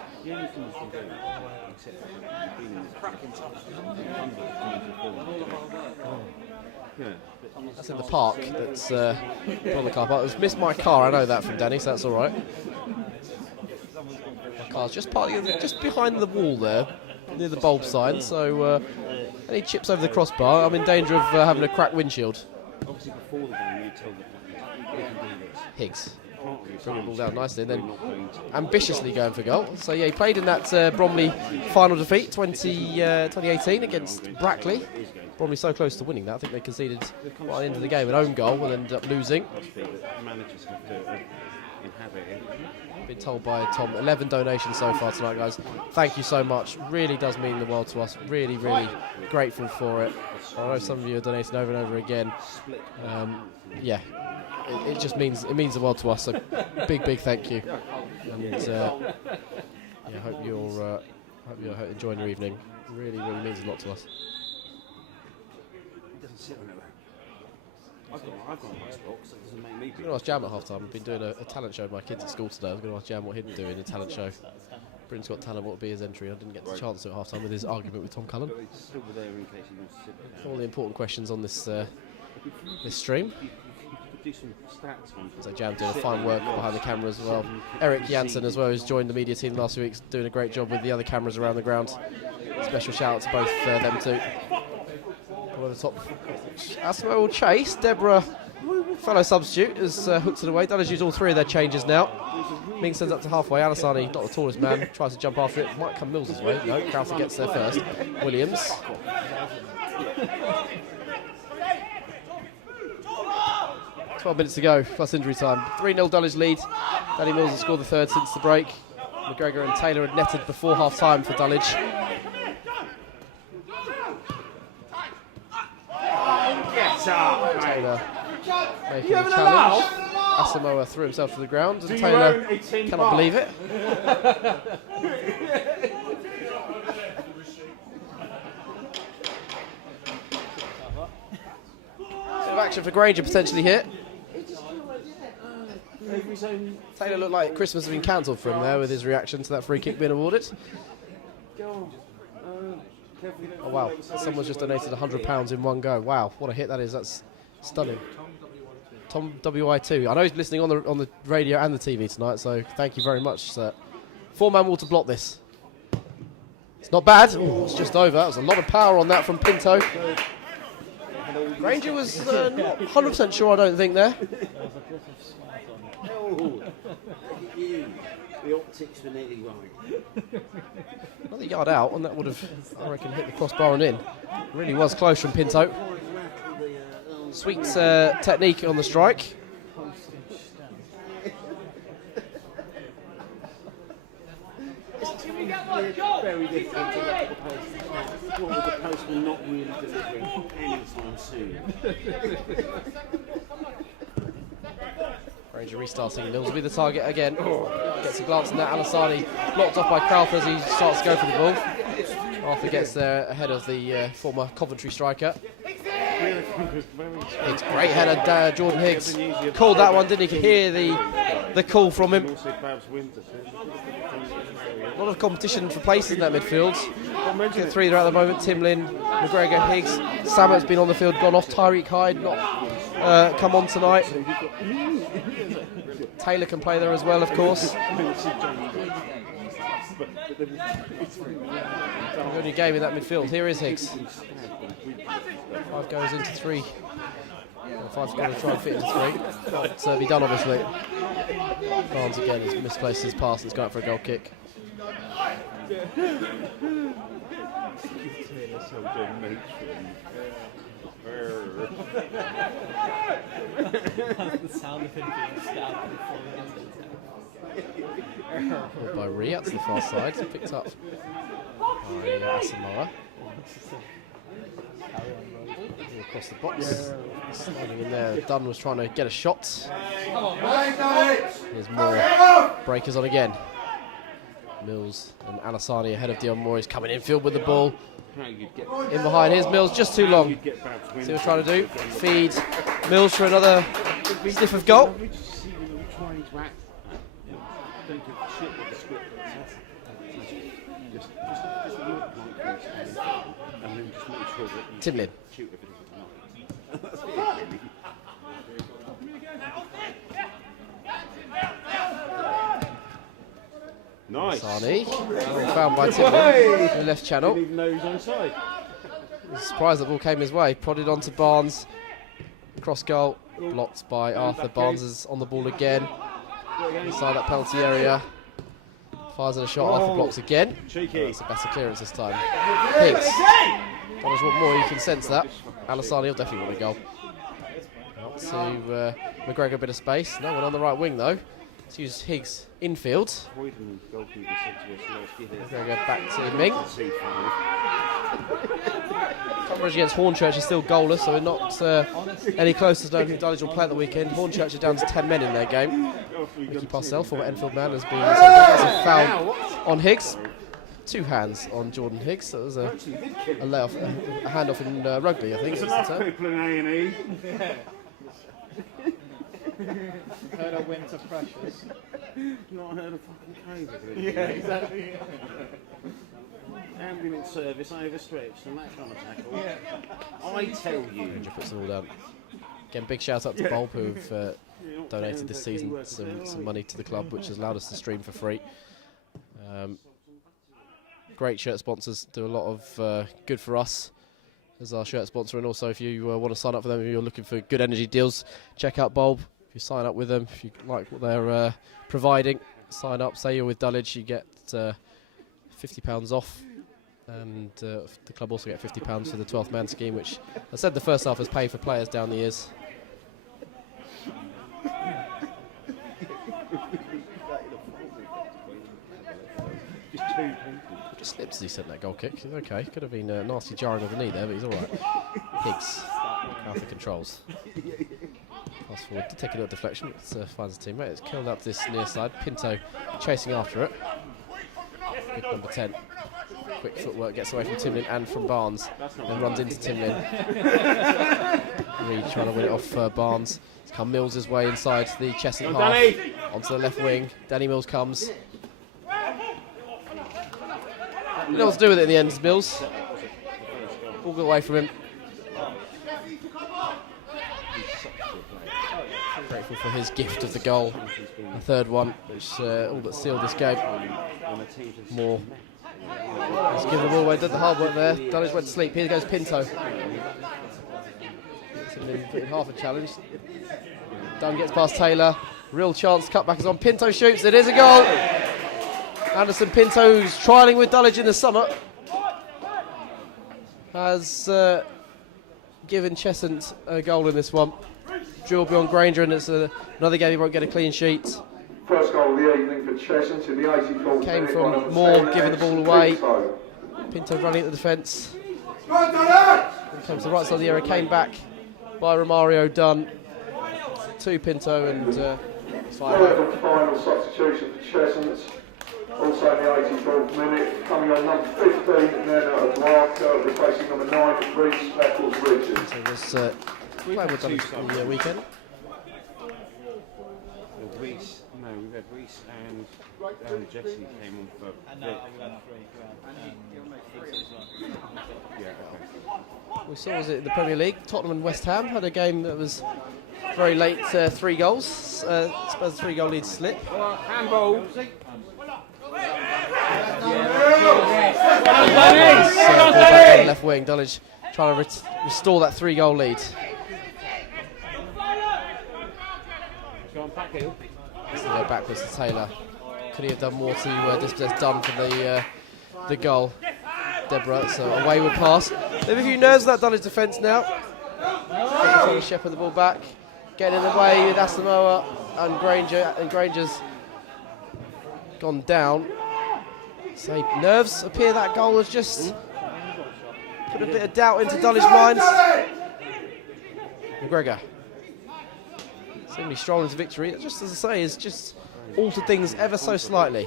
That's in the park, that's on the car park. It's missed my car, I know that from Danny, so that's all right. My car's just behind the wall there, near the bulb sign, so any chips over the crossbar, I'm in danger of having a cracked windshield. Obviously before the game you told the players you can do this. Higgs. Bring the ball down nicely and then ambitiously going for goal. So yeah, he played in that Bromley final defeat 2018 against Brackley. Bromley so close to winning that. I think they conceded right at the end of the game an own goal and ended up losing. Managers have to inhabit it. Been told by Tom, 11 donations so far tonight, guys. Thank you so much. Really does mean the world to us. Really, really grateful for it. I know some of you are donating over and over again. Yeah. It just means the world to us. So big thank you, and yeah, hope you're enjoying your evening. Really means a lot to us. He doesn't sit on it. I've got my spot because it doesn't make me. I'm going to ask Jam at half time. I've been doing a talent show with my kids at school today. I was going to ask Jam what he'd do in a talent show. Britain's Got Talent, what would be his entry? I didn't get the chance to at half time with his argument with Tom Cullen. All the important questions on this this stream. Do some stats on. So Jam doing a fine work behind the camera as well. Eric Jansen as well, who's joined the media team last week, doing a great job with the other cameras around the ground. Special shout out to both them two. Over the top. Asmo will chase. Deborah, fellow substitute, has hooked it away. Dulwich use all three of their changes now. Ming sends up to halfway. Alassani, not the tallest man, tries to jump after it. Might come Mills' way. No, Crowther gets there first. Williams. 12 minutes to go, plus injury time. 3-0 Dulwich lead. Danny Mills has scored the third since the break. McGregor and Taylor had netted before half-time for Dulwich. Get up, Taylor making a challenge. Asamoah threw himself to the ground, and Taylor cannot believe it. Bit of action for Granger potentially here. Taylor looked like Christmas had been cancelled for him there with his reaction to that free kick being awarded. Oh wow, someone's just donated £100 in one go. Wow, what a hit that is. That's stunning. Tom WI2. I know he's listening on the radio and the TV tonight, so thank you very much, sir. 4-man wall to block this. It's not bad. Ooh, it's just over. That was a lot of power on that from Pinto. Granger was not 100% sure, I don't think, there. The optics were nearly right. Another yard out, and that would have, I reckon, hit the crossbar and in. Really was close from Pinto. Sweet technique on the strike. Very difficult to let the post. Well, the post will not really delivering anytime soon. Granger restarting. Mills will be the target again. Gets a glance on that. Alasani blocked off by Crowther as he starts to go for the ball. Arthur gets there ahead of the former Coventry striker. It's great header, Jordan Higgs. Called that one, didn't he? Could hear the call from him. A lot of competition for places in that midfield. The three there at the moment: Timlin, McGregor, Higgs. Sammett's been on the field, gone off. Tyreek Hyde not come on tonight. Taylor can play there as well, of course. Only game in that midfield. Here is Higgs. 5 goes into 3. 5's going to try and fit into 3. Can't be done, obviously. Barnes again has misplaced his pass and has gone out for a goal kick. The sound of him being stabbed before Ball by Rhea to the far side, picked up by Asamoah. Across the box, sliding in there. Dunn was trying to get a shot. There's more breakers on again. Mills and Alasani ahead of Dion Moore. He's coming infield with the ball. In behind, here's Mills, just too long. See what he's trying to do. Feed Mills for another sniff of goal. Timlin. Nice. Sani, found by Timlin in the left channel. Didn't even know he was onside. Surprised the ball came his way. Prodded onto Barnes. Cross goal. Blocked by Arthur. Barnes is on the ball again. Inside that penalty area. Fires in a shot. Arthur blocks again. It's a better clearance this time. Higgs. Dulwich want more. You can sense that. Alasani will definitely want a goal. Out to McGregor, a bit of space. No one on the right wing though. Let's use Higgs infield. McGregor back to Ming. Coverage against Hornchurch is still goalless, so we're not any closer to knowing who Dulwich will play at the weekend. Hornchurch are down to 10 men in their game. Ricky Parcell, former Enfield man, has been a foul on Higgs. 2 hands on Jordan Higgs. So it was a layoff, a handoff in rugby, I think. There's enough people in A&E. Heard of winter pressures. Not heard of fucking COVID. Yeah, exactly. Ambulance service overstretched and that kind of tackle. Yeah. I tell you. Ranger puts it all down. Again, big shout out to Bulb, who've donated this season some money to the club, which has allowed us to stream for free. Great shirt sponsors, do a lot of good for us as our shirt sponsor, and also if you want to sign up for them, if you're looking for good energy deals, check out Bulb. If you sign up with them, if you like what they're providing, sign up. Say you're with Dulwich, you get £50 off, and the club also get £50 for the 12th man scheme, which I said the first half has paid for players down the years. Just slips as he sent that goal kick. He's okay. Could have been nasty jarring of the knee there, but he's all right. Higgs. Arthur controls. Pass forward to take a little deflection. It finds a teammate. It's curled up this near side. Pinto chasing after it. Good number 10. Quick footwork, gets away from Timlin and from Barnes. Then runs into Timlin. Reed trying to win it off Barnes. It's come Mills' way inside the Cheshunt half. Onto the left wing. Danny Mills comes. You know what to do with it in the end, Mills. All got away from him. Grateful for his gift of the goal. The third one, which all but sealed this game. More. He's given the ball away, did the hard work there. Dulwich went to sleep. Here goes Pinto. Put in half a challenge. Dunn gets past Taylor. Real chance. Cutback is on. Pinto shoots. It is a goal. Anderson Pinto, who's trialling with Dulwich in the summer, has given Cheshunt a goal in this one. Drill beyond Granger, and it's another game he won't get a clean sheet. First goal of the evening for Cheshunt in the 84th Came minute. from Moore, giving the ball away. Pinto running at the defence. Comes to the right side of the area, came back by Romario Dunn to Pinto, and Final substitution for Cheshunt. Also in the 84th minute, coming on number 15, Nana Walker, replacing number 9, Reese Beckles Richards. So this playing with Dulwich on the weekend. Reese, no, we've had Reese and Jesse came on for. And now we've had 3 as well. Yeah, okay. We saw was it in the Premier League. Tottenham and West Ham had a game that was very late, 3 goals. Spurs 3-goal lead slip. Handball. Left wing, Dulwich trying to restore that 3-goal lead. Go on, backheel. So go backwards to Taylor. Could he have done more to dispossess Dunn for the goal? Deborah, so a wayward pass. There are a few nerves of that Dulwich defence now. Shepherd the ball back. Getting in the way with Asamoah and Granger, and Granger's gone down. So nerves appear that goal has just put a bit of doubt into Dulwich minds. McGregor seemingly strong into victory. Just as I say, is just altered things ever so slightly.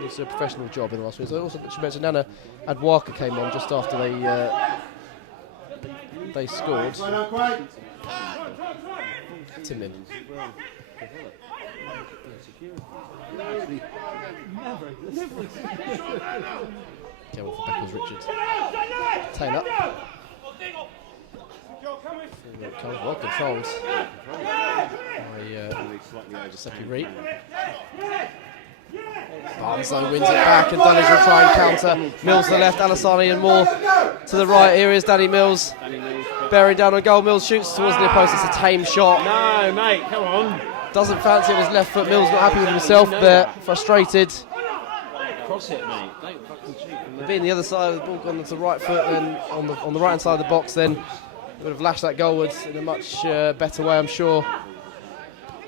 It's a professional job in the last week. I also should mention Nana Adwaka came on just after they scored. Timlin. Careful for Beckles Richards. Taylor. Well controlled by Seppi Reed. Barnes though wins it back, and Dulwich will try and counter. Mills to the left, Alassani and Moore to the right. Here is Danny Mills. Bearing down on goal. Mills shoots towards the near post. It's a tame shot. No, mate, come on. Doesn't fancy it with his left foot. Mills not happy with himself there, frustrated. Cross it, mate. Don't fucking shoot. Being the other side of the ball gone to the right foot, then on the right hand side of the box, then would have lashed that goalwards in a much better way, I'm sure.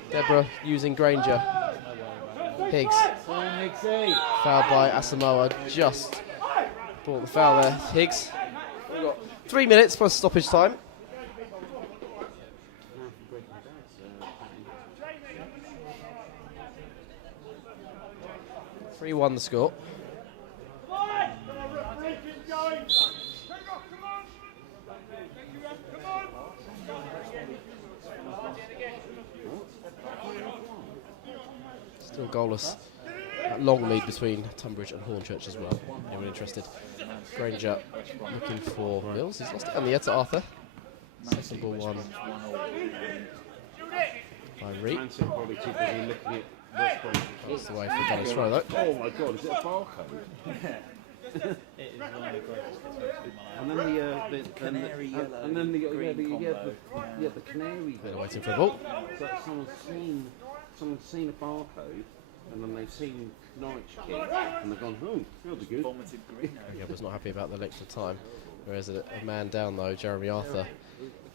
Deborah using Granger. Higgs. Fouled by Asamoah. Just bought the foul there. Higgs. We've got 3 minutes for stoppage time. (3-1) the score. Still goalless. That long lead between Tunbridge and Hornchurch as well. Anyone interested? Granger looking for Mills. He's lost it on the edge to Arthur. Second ball one by Reed. That's the way for Dulwich throw though. Oh my god, is it a barcode? It is one of the greatest photos And then the canary. They're waiting for a ball. So someone's seen a barcode, and then they've seen Norwich kick, and they've gone, oh, that'll be good. Yeah, was not happy about the length of time. Whereas a man down though, Jeremy Arthur,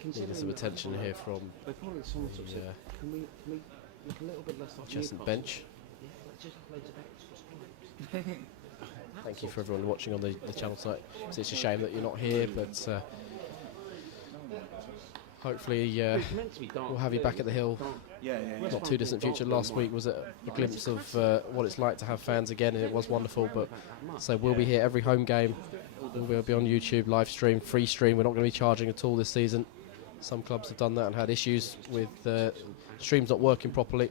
needing some attention here from They probably someone sort of said, can we look a little bit less like Cheshunt bench. Thank you for everyone watching on the channel tonight. So it's a shame that you're not here, but hopefully It's meant to be dark we'll have you back at the Hill. Not too distant future. Last week was a glimpse of what it's like to have fans again, and it was wonderful. But so we'll be here every home game. We'll be on YouTube, live stream, free stream. We're not going to be charging at all this season. Some clubs have done that and had issues with streams not working properly,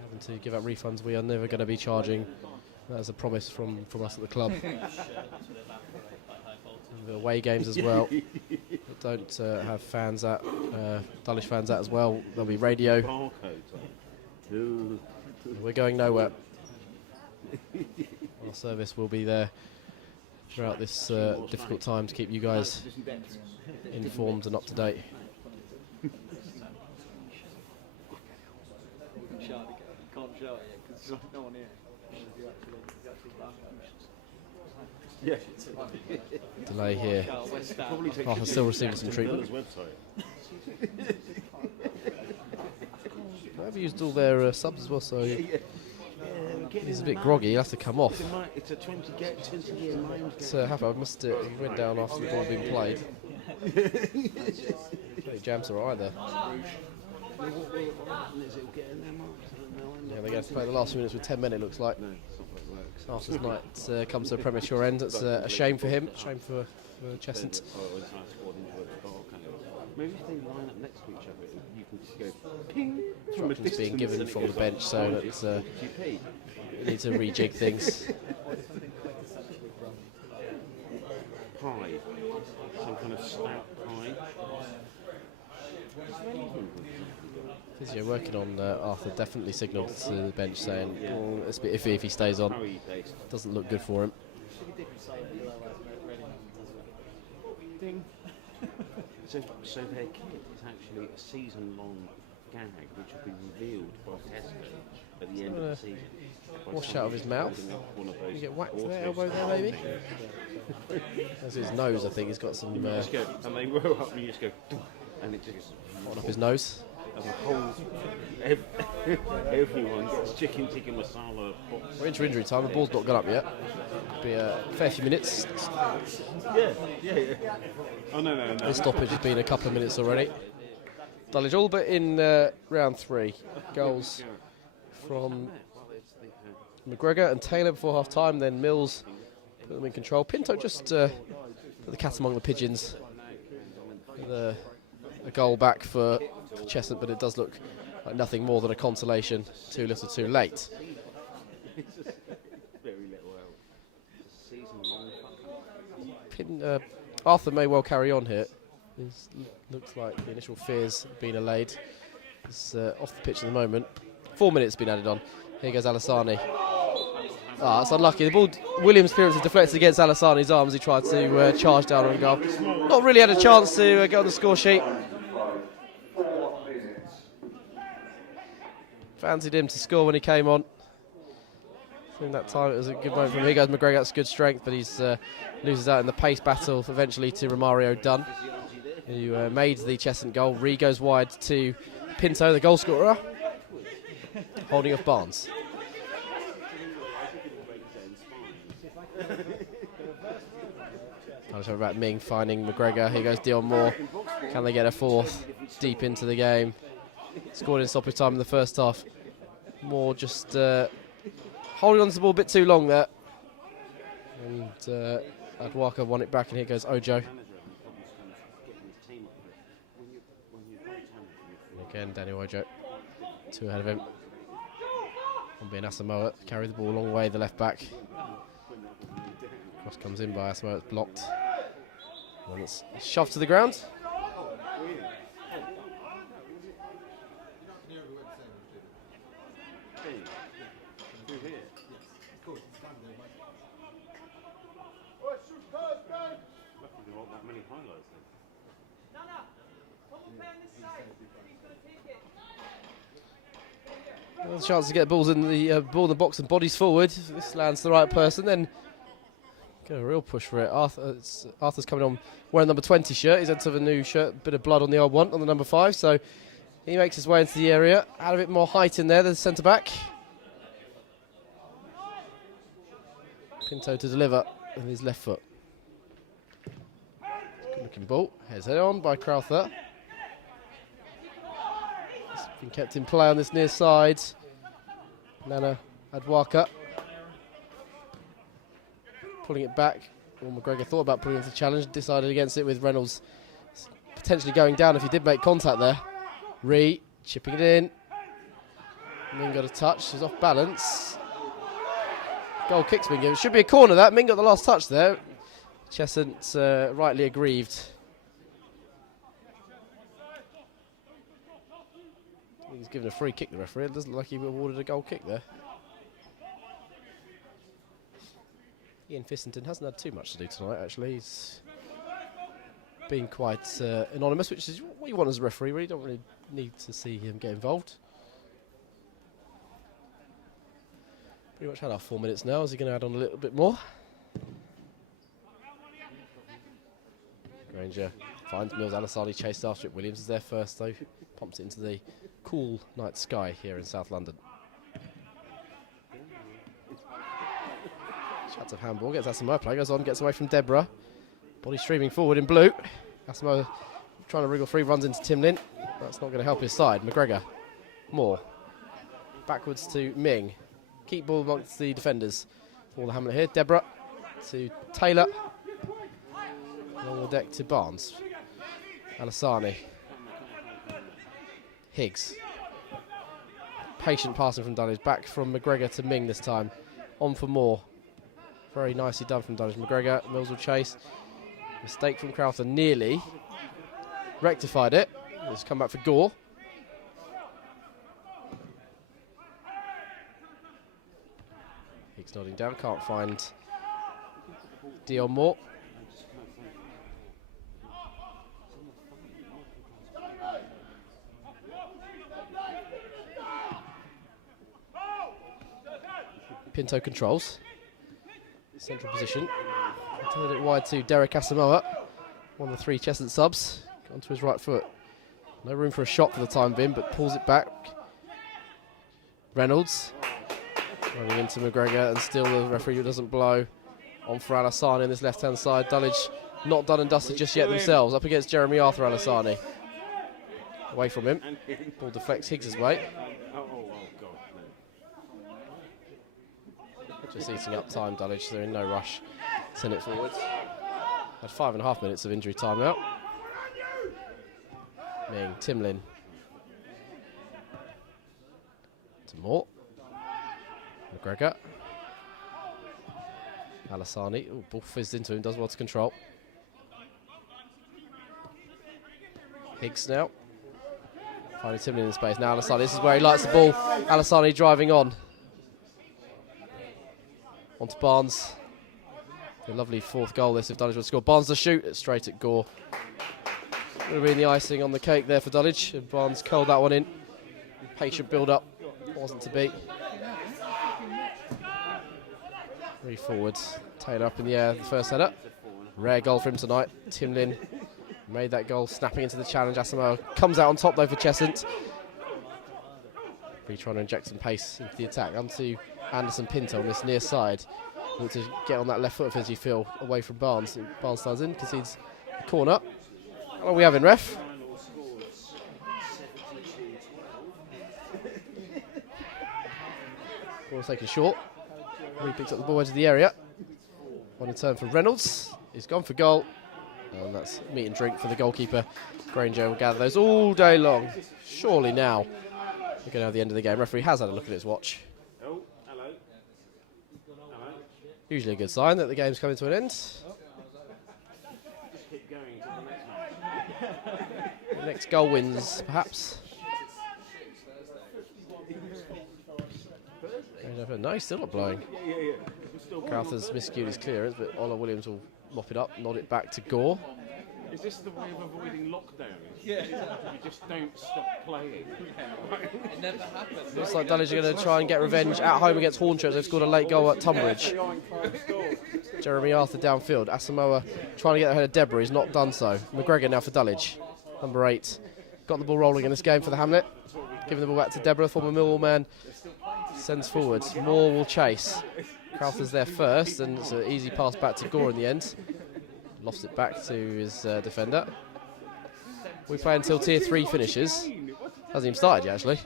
having to give out refunds. We are never going to be charging. That's a promise from us at the club. The away games as well. Don't have fans at Dulwich fans at as well. There'll be radio. We're going nowhere. Our service will be there throughout this difficult time to keep you guys informed and up to date. Can't shout it because there's no one here. Delay here. Arthur's still receiving some treatment. I've used all their subs as well, so he's a bit groggy. He'll have to come off. It's a 20-year mind. Happy, I missed it. He went down after the ball had been played. Jams are either. Yeah, they're going to play the last few minutes with 10 men, it looks like. Arthur's night comes to a premature end. It's a shame for him, a shame for Cheshunt. Maybe if they line up next to each other, you can just go ping. Instructions being given from the bench, so that we need to rejig things. Pie. Some kind of stout pie. Physio working on Arthur definitely signalled to the bench saying it's a bit iffy if he stays on. Doesn't look good for him. So their kit is actually a season-long gag which will be revealed by Tesco at the end of the season. Wash out of his mouth. You get whacked to the elbow there, maybe. That's his nose, I think. He's got some. And they roll up and you just go, and it just on up his nose. And the whole everyone gets chicken tikka masala. We're into injury time. The ball's not gone up yet. Be a fair few minutes. Yeah. Oh no. This stoppage has been a couple of minutes already. Dulwich all but in round 3. Goals from McGregor and Taylor before half time. Then Mills put them in control. Pinto just put the cat among the pigeons. A goal back for Cheshunt, but it does look like nothing more than a consolation. Too little, too late. Arthur may well carry on here. Looks like the initial fears have been allayed. He's off the pitch at the moment. 4 minutes been added on. Here goes Alassani. That's unlucky. The ball, Williams' clearance is deflected against Alassani's arms. He tried to charge down on goal. Not really had a chance to get on the score sheet. Fancied him to score when he came on. I think that time it was a good moment from him. Here goes McGregor. That's good strength, but he's loses out in the pace battle eventually to Romario Dunn, who made the Cheshunt goal. Ree goes wide to Pinto, the goal scorer, holding off Barnes. I was talking about Ming finding McGregor. Here goes Dion Moore. Can they get a fourth deep into the game? Scored in stoppage time in the first half. Moore just holding on to the ball a bit too long there. And Adwaka won it back, and here goes Ojo. And again, Daniel Ojo. 2 ahead of him. On being Asamoah. Carried the ball a long way, the left back. Cross comes in by Asamoah, it's blocked. And it's shoved to the ground. Another chance to get balls in the ball in the box and bodies forward. If this lands the right person, then get a real push for it. Arthur's coming on wearing number 20 shirt. He's into the new shirt, bit of blood on the old one, on the number 5. So he makes his way into the area. Add a bit more height in there, the centre back. Pinto to deliver with his left foot. Going to Breaking ball. Heads head on by Crowther. It's been kept in play on this near side. Nana Adwaka pulling it back. Well, McGregor thought about putting it into challenge, decided against it with Reynolds potentially going down if he did make contact there. Ree chipping it in. Ming got a touch, he's off balance. Goal kick's been given. Should be a corner that. Ming got the last touch there. Cheshunt rightly aggrieved. He's given a free kick, the referee. It doesn't look like he awarded a goal kick there. Ian Fissington hasn't had too much to do tonight, actually. He's been quite anonymous, which is what you want as a referee, really. You don't really need to see him get involved. Pretty much had our 4 minutes now. Is he going to add on a little bit more? Granger finds Mills. Alasani chased after it. Williams is there first, though. Pumps it into the cool night sky here in South London. Shots of handball. Gets Asamoah play. Goes on. Gets away from Deborah. Body streaming forward in blue. Asamoah trying to wriggle free. Runs into Timlin. That's not going to help his side. McGregor. Moore. Backwards to Ming. Keep ball amongst the defenders. All the Hamlet here. Deborah to Taylor. Along the deck to Barnes. Alasani. Higgs. Patient passing from Dulwich. Back from McGregor to Ming this time. On for Moore. Very nicely done from Dulwich. McGregor. Mills will chase. Mistake from Crowther. Nearly rectified it. It's come back for Gore. Higgs nodding down. Can't find Dion Moore. Pinto controls. Central position. Turned it wide to Derek Asamoah. One of the 3 Cheshunt subs. Gone to his right foot. No room for a shot for the time being, but pulls it back. Reynolds. Running into McGregor, and still the referee doesn't blow. On for Alasani in this left-hand side. Dulwich not done and dusted just yet themselves. Up against Jeremy Arthur Alasani. Away from him. Ball deflects Higgs' way. Just eating up time, Dulwich. They're in no rush. Send it forward. Had 5.5 minutes of injury time now. Ming, Timlin. To Moore. McGregor. Alasani. Ooh, ball fizzed into him. Does well to control. Higgs now. Finding Timlin in space. Now Alasani. This is where he likes the ball. Alasani driving on. On to Barnes. A lovely 4th goal this if Dulwich would score. Barnes to shoot. It's straight at Gore. Would have been the icing on the cake there for Dulwich. And Barnes curled that one in. Patient build-up. Wasn't to be. 3 forward. Taylor up in the air. The first header. Rare goal for him tonight. Timlin made that goal, snapping into the challenge. Asamoah comes out on top though for Cheshunt. Trying to inject some pace into the attack. Onto Anderson Pinto on this near side. Look to get on that left foot of his, you feel, away from Barnes. Barnes stands in, concedes the corner. How long are we having, ref? Ball's taken short. He picks up the ball edge of the area. One in turn for Reynolds. He's gone for goal. And that's meat and drink for the goalkeeper. Granger will gather those all day long. Surely now we're going to have the end of the game. Referee has had a look at his watch. Oh, hello. Usually a good sign that the game's coming to an end. Just keep going to the next match. The next goal wins, perhaps. No, he's still not blowing. Crowther's miscued his clearance, but Ola Williams will mop it up, nod it back to Gore. Is this the way of avoiding lockdown? Yeah, exactly. You just don't stop playing. It never happens. Looks like Dulwich are going to try and get revenge at home against Hornchurch. They've scored a late goal at Tunbridge. Jeremy Arthur downfield. Asamoah trying to get ahead of Deborah. He's not done so. McGregor now for Dulwich. Number 8. Got the ball rolling in this game for the Hamlet. Giving the ball back to Deborah, former Millwall man. Sends forward. Moore will chase. Crowther's there first, and it's an easy pass back to Gore in the end. lofts it back to his defender. We play until Tier 3 finishes. Hasn't even started yet, actually.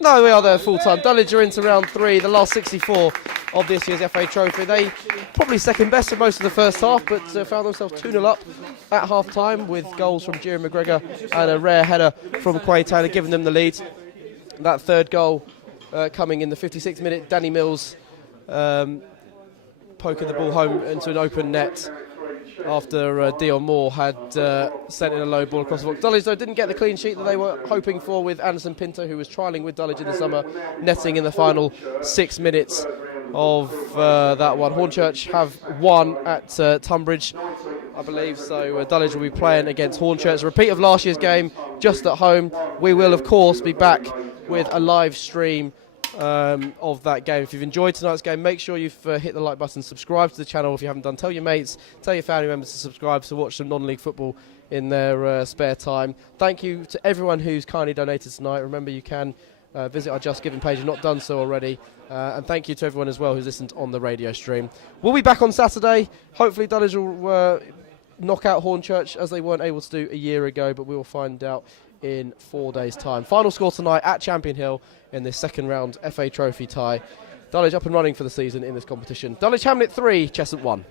No, we are there full time. Dulwich are into round 3, the last 64 of this year's FA Trophy. They probably second best for most of the first half, but found themselves 2-0 up at half time with goals from Jerry McGregor and a rare header from Quay Taylor giving them the lead. That third goal coming in the 56th minute, Danny Mills poking the ball home into an open net after Dion Moore had sent in a low ball across the box. Dulwich, though, didn't get the clean sheet that they were hoping for, with Anderson Pinto, who was trialling with Dulwich in the summer, netting in the final 6 minutes of that one. Hornchurch have won at Tunbridge, I believe, so Dulwich will be playing against Hornchurch. A repeat of last year's game, just at home. We will, of course, be back with a live stream of that game. If you've enjoyed tonight's game, make sure you've hit the like button, subscribe to the channel if you haven't done. Tell your mates, tell your family members to subscribe to watch some non-league football in their spare time. Thank you to everyone who's kindly donated tonight. Remember, you can visit our Just Giving page if you've not done so already. And thank you to everyone as well who's listened on the radio stream. We'll be back on Saturday. Hopefully Dulwich will knock out Hornchurch, as they weren't able to do a year ago, but we will find out in 4 days' time. Final score tonight at Champion Hill in this second round FA Trophy tie. Dulwich up and running for the season in this competition. Dulwich Hamlet 3, Cheshunt 1.